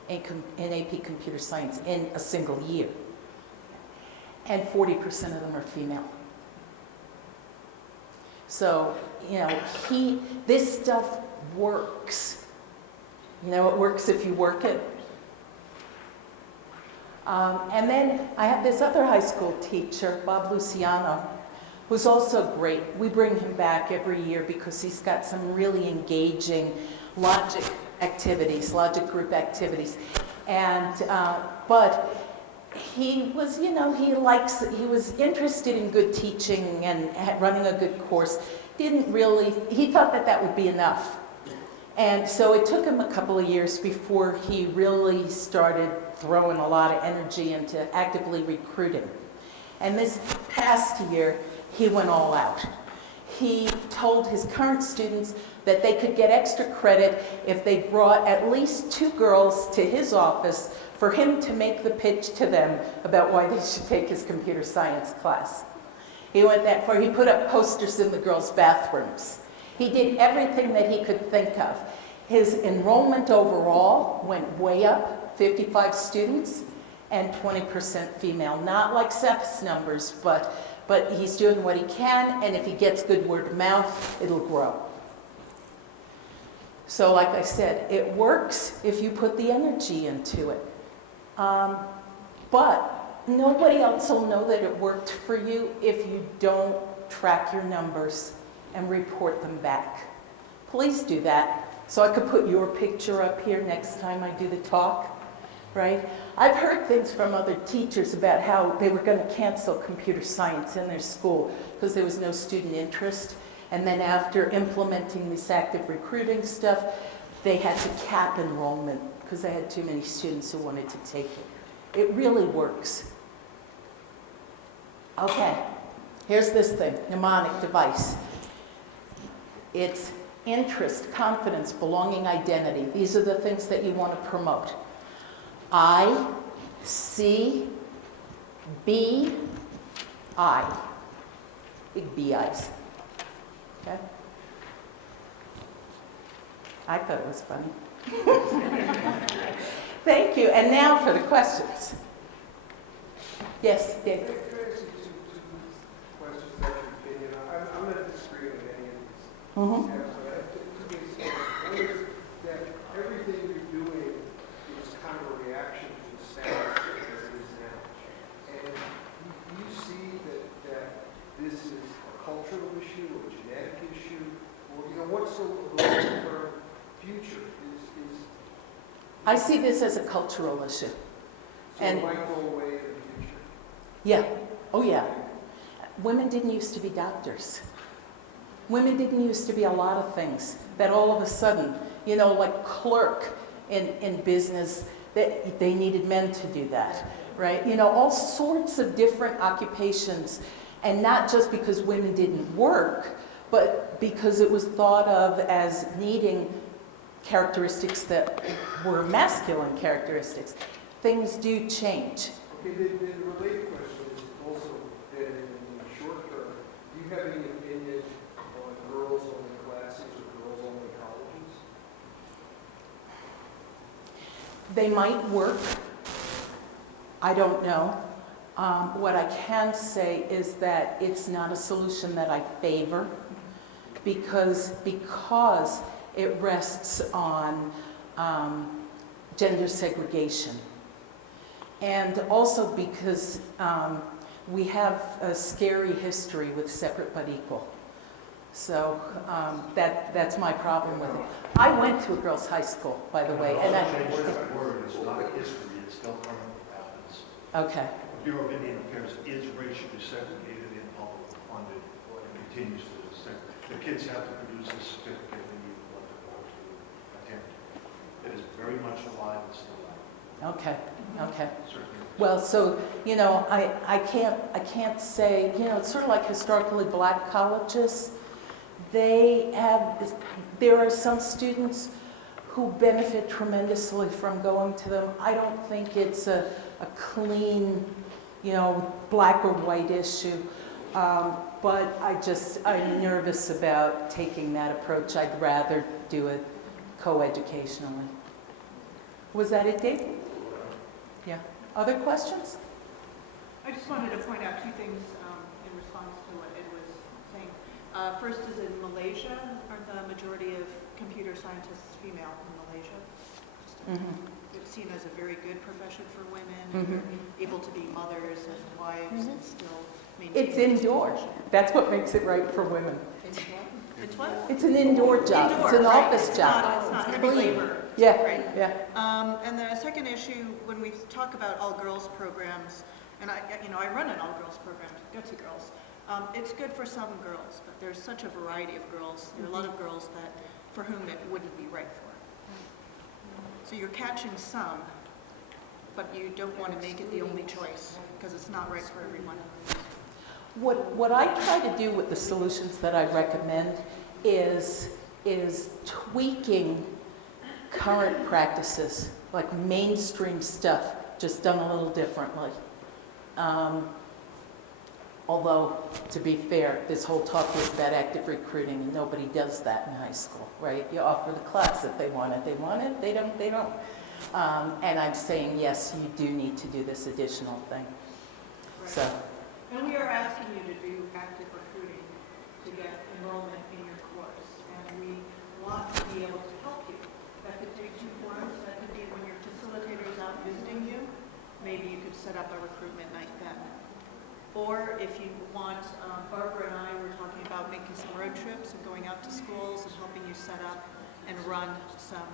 in AP Computer Science in a single year. And 40% of them are female. So, you know, this stuff works. You know, it works if you work it. And then I have this other high school teacher, Bob Luciano, who's also great. We bring him back every year because he's got some really engaging logic activities, logic group activities. And, but he was, you know, he was interested in good teaching and running a good course. Didn't really, he thought that that would be enough. And so it took him a couple of years before he really started throwing a lot of energy into actively recruiting. And this past year, he went all out. He told his current students that they could get extra credit if they brought at least 2 girls to his office for him to make the pitch to them about why they should take his computer science class. He went that far. He put up posters in the girls' bathrooms. He did everything that he could think of. His enrollment overall went way up, 55 students and 20% female. Not like Seth's numbers, but he's doing what he can, and if he gets good word of mouth, it'll grow. So like I said, it works if you put the energy into it. But nobody else will know that it worked for you if you don't track your numbers and report them back. Please do that. So I could put your picture up here next time I do the talk, right? I've heard things from other teachers about how they were going to cancel computer science in their school because there was no student interest. And then after implementing this active recruiting stuff, they had to cap enrollment because they had too many students who wanted to take it. It really works. Okay, here's this thing, mnemonic device. It's interest, confidence, belonging, identity. These are the things that you want to promote. I, C, B, I. Big B eyes. Okay? I thought it was funny. Thank you. And now for the questions. Yes, Dave. Can I ask you two questions about your opinion? I'm not disagreeing with any of these. Mm-hmm. Yeah, so I have two things to say. One is that everything you're doing is kind of a reaction to the status as it is now. And do you see that this is a cultural issue, or a genetic issue, or, you know, what's the long-term future? I see this as a cultural issue. So it might go away in the future? Yeah. Oh, yeah. Women didn't used to be doctors. Women didn't used to be a lot of things that all of a sudden, you know, like clerk in business, that they needed men to do that, right? You know, all sorts of different occupations, and not just because women didn't work, but because it was thought of as needing characteristics that were masculine characteristics. Things do change. Okay, the related question is also that in the short term, do you have any opinion on girls-only classes or girls-only colleges? They might work. I don't know. What I can say is that it's not a solution that I favor because it rests on gender segregation. And also because we have a scary history with separate but equal. So that's my problem with it. I went to a girls' high school, by the way. And change that word. It's not a history, it's still currently happens. Okay. The Bureau of Indian Affairs is racially segregated in public funded and continues to segregate. The kids have to produce a certificate when you want to go to attend. It is very much alive and still alive. Okay. Okay. Certainly. Well, so, you know, I can't say, you know, it's sort of like historically black colleges. There are some students who benefit tremendously from going to them. I don't think it's a clean, you know, black or white issue. But I'm nervous about taking that approach. I'd rather do it co-educationally. Was that it, Dave? Yeah. Other questions? I just wanted to point out two things in response to what Ed was saying. First is in Malaysia, are the majority of computer scientists female in Malaysia? It's seen as a very good profession for women, and they're able to be mothers and wives and still maintain. It's indoor. That's what makes it right for women. It's what? It's an indoor job. Indoor, It's an right. office job. It's not It's heavy clean. labor. Yeah, Right. yeah. And the second issue, when we talk about all-girls programs, and I run an all-girls program, Gutsy Girls. It's good for some girls, but there's such a variety of girls. There are a lot of girls that, for whom it wouldn't be right for. So you're catching some, but you don't want to make it the only choice, because it's not right for everyone. What I try to do with the solutions that I recommend is tweaking current practices, like mainstream stuff, just done a little differently. Although, to be fair, this whole talk was about active recruiting, and nobody does that in high school, right? You offer the class if they want it. They want it, they don't. And I'm saying, yes, you do need to do this additional thing. Right. So, And we are asking you to do active recruiting to get enrollment in your course. And we want to be able to help you. That could take two forms. That could be when your facilitator is out visiting you. Maybe you could set up a recruitment night then. Or if you want, Barbara and I were talking about making some road trips and going out to schools and helping you set up and run some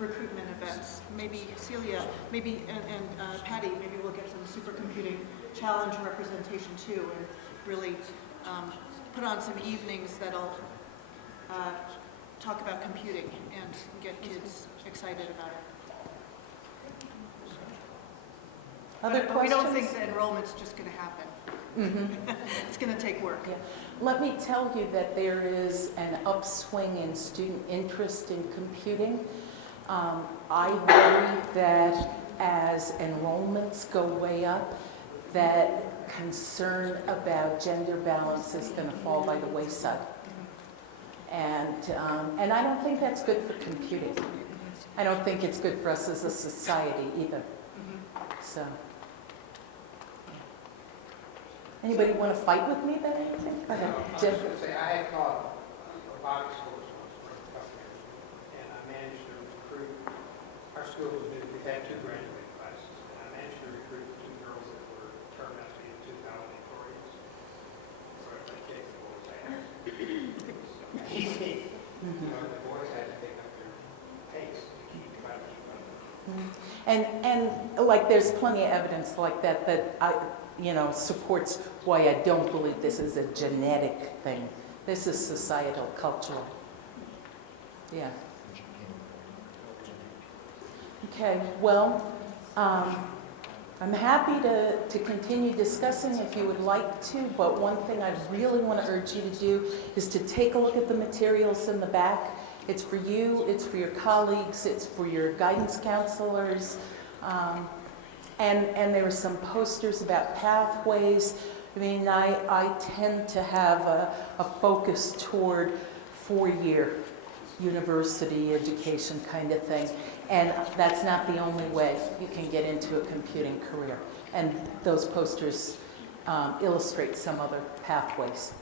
recruitment events. Maybe Celia, maybe, and Patty, maybe we'll get some supercomputing challenge representation too, and really put on some evenings that'll talk about computing and get kids excited about it. other But questions? we don't think that enrollment's just going to happen. Mm-hmm. It's going to take work. Yeah. Let me tell you that there is an upswing in student interest in computing. I worry that as enrollments go way up, that concern about gender balance is going to fall by the wayside. And I don't think that's good for computing. I don't think it's good for us as a society either. So. Anybody want to fight with me about anything? Go ahead, I Jim. was going to say, I had taught robotics course for a couple of years, and I managed to recruit, our school was, we've had 2 graduating classes, and I managed to recruit 2 girls that were turned out to be the 2 valedictorians. So I gave the boys ass. The boys had to pick up their pace to try to keep up. And like there's plenty of evidence like that supports why I don't believe this is a genetic thing. This is societal, cultural. Yeah. Okay, well, I'm happy to continue discussing if you would like to, but one thing I really want to urge you to do is to take a look at the materials in the back. It's for you, it's for your colleagues, it's for your guidance counselors. And there are some posters about pathways. I mean, I tend to have a focus toward 4-year university education kind of thing. And that's not the only way you can get into a computing career. And those posters illustrate some other pathways.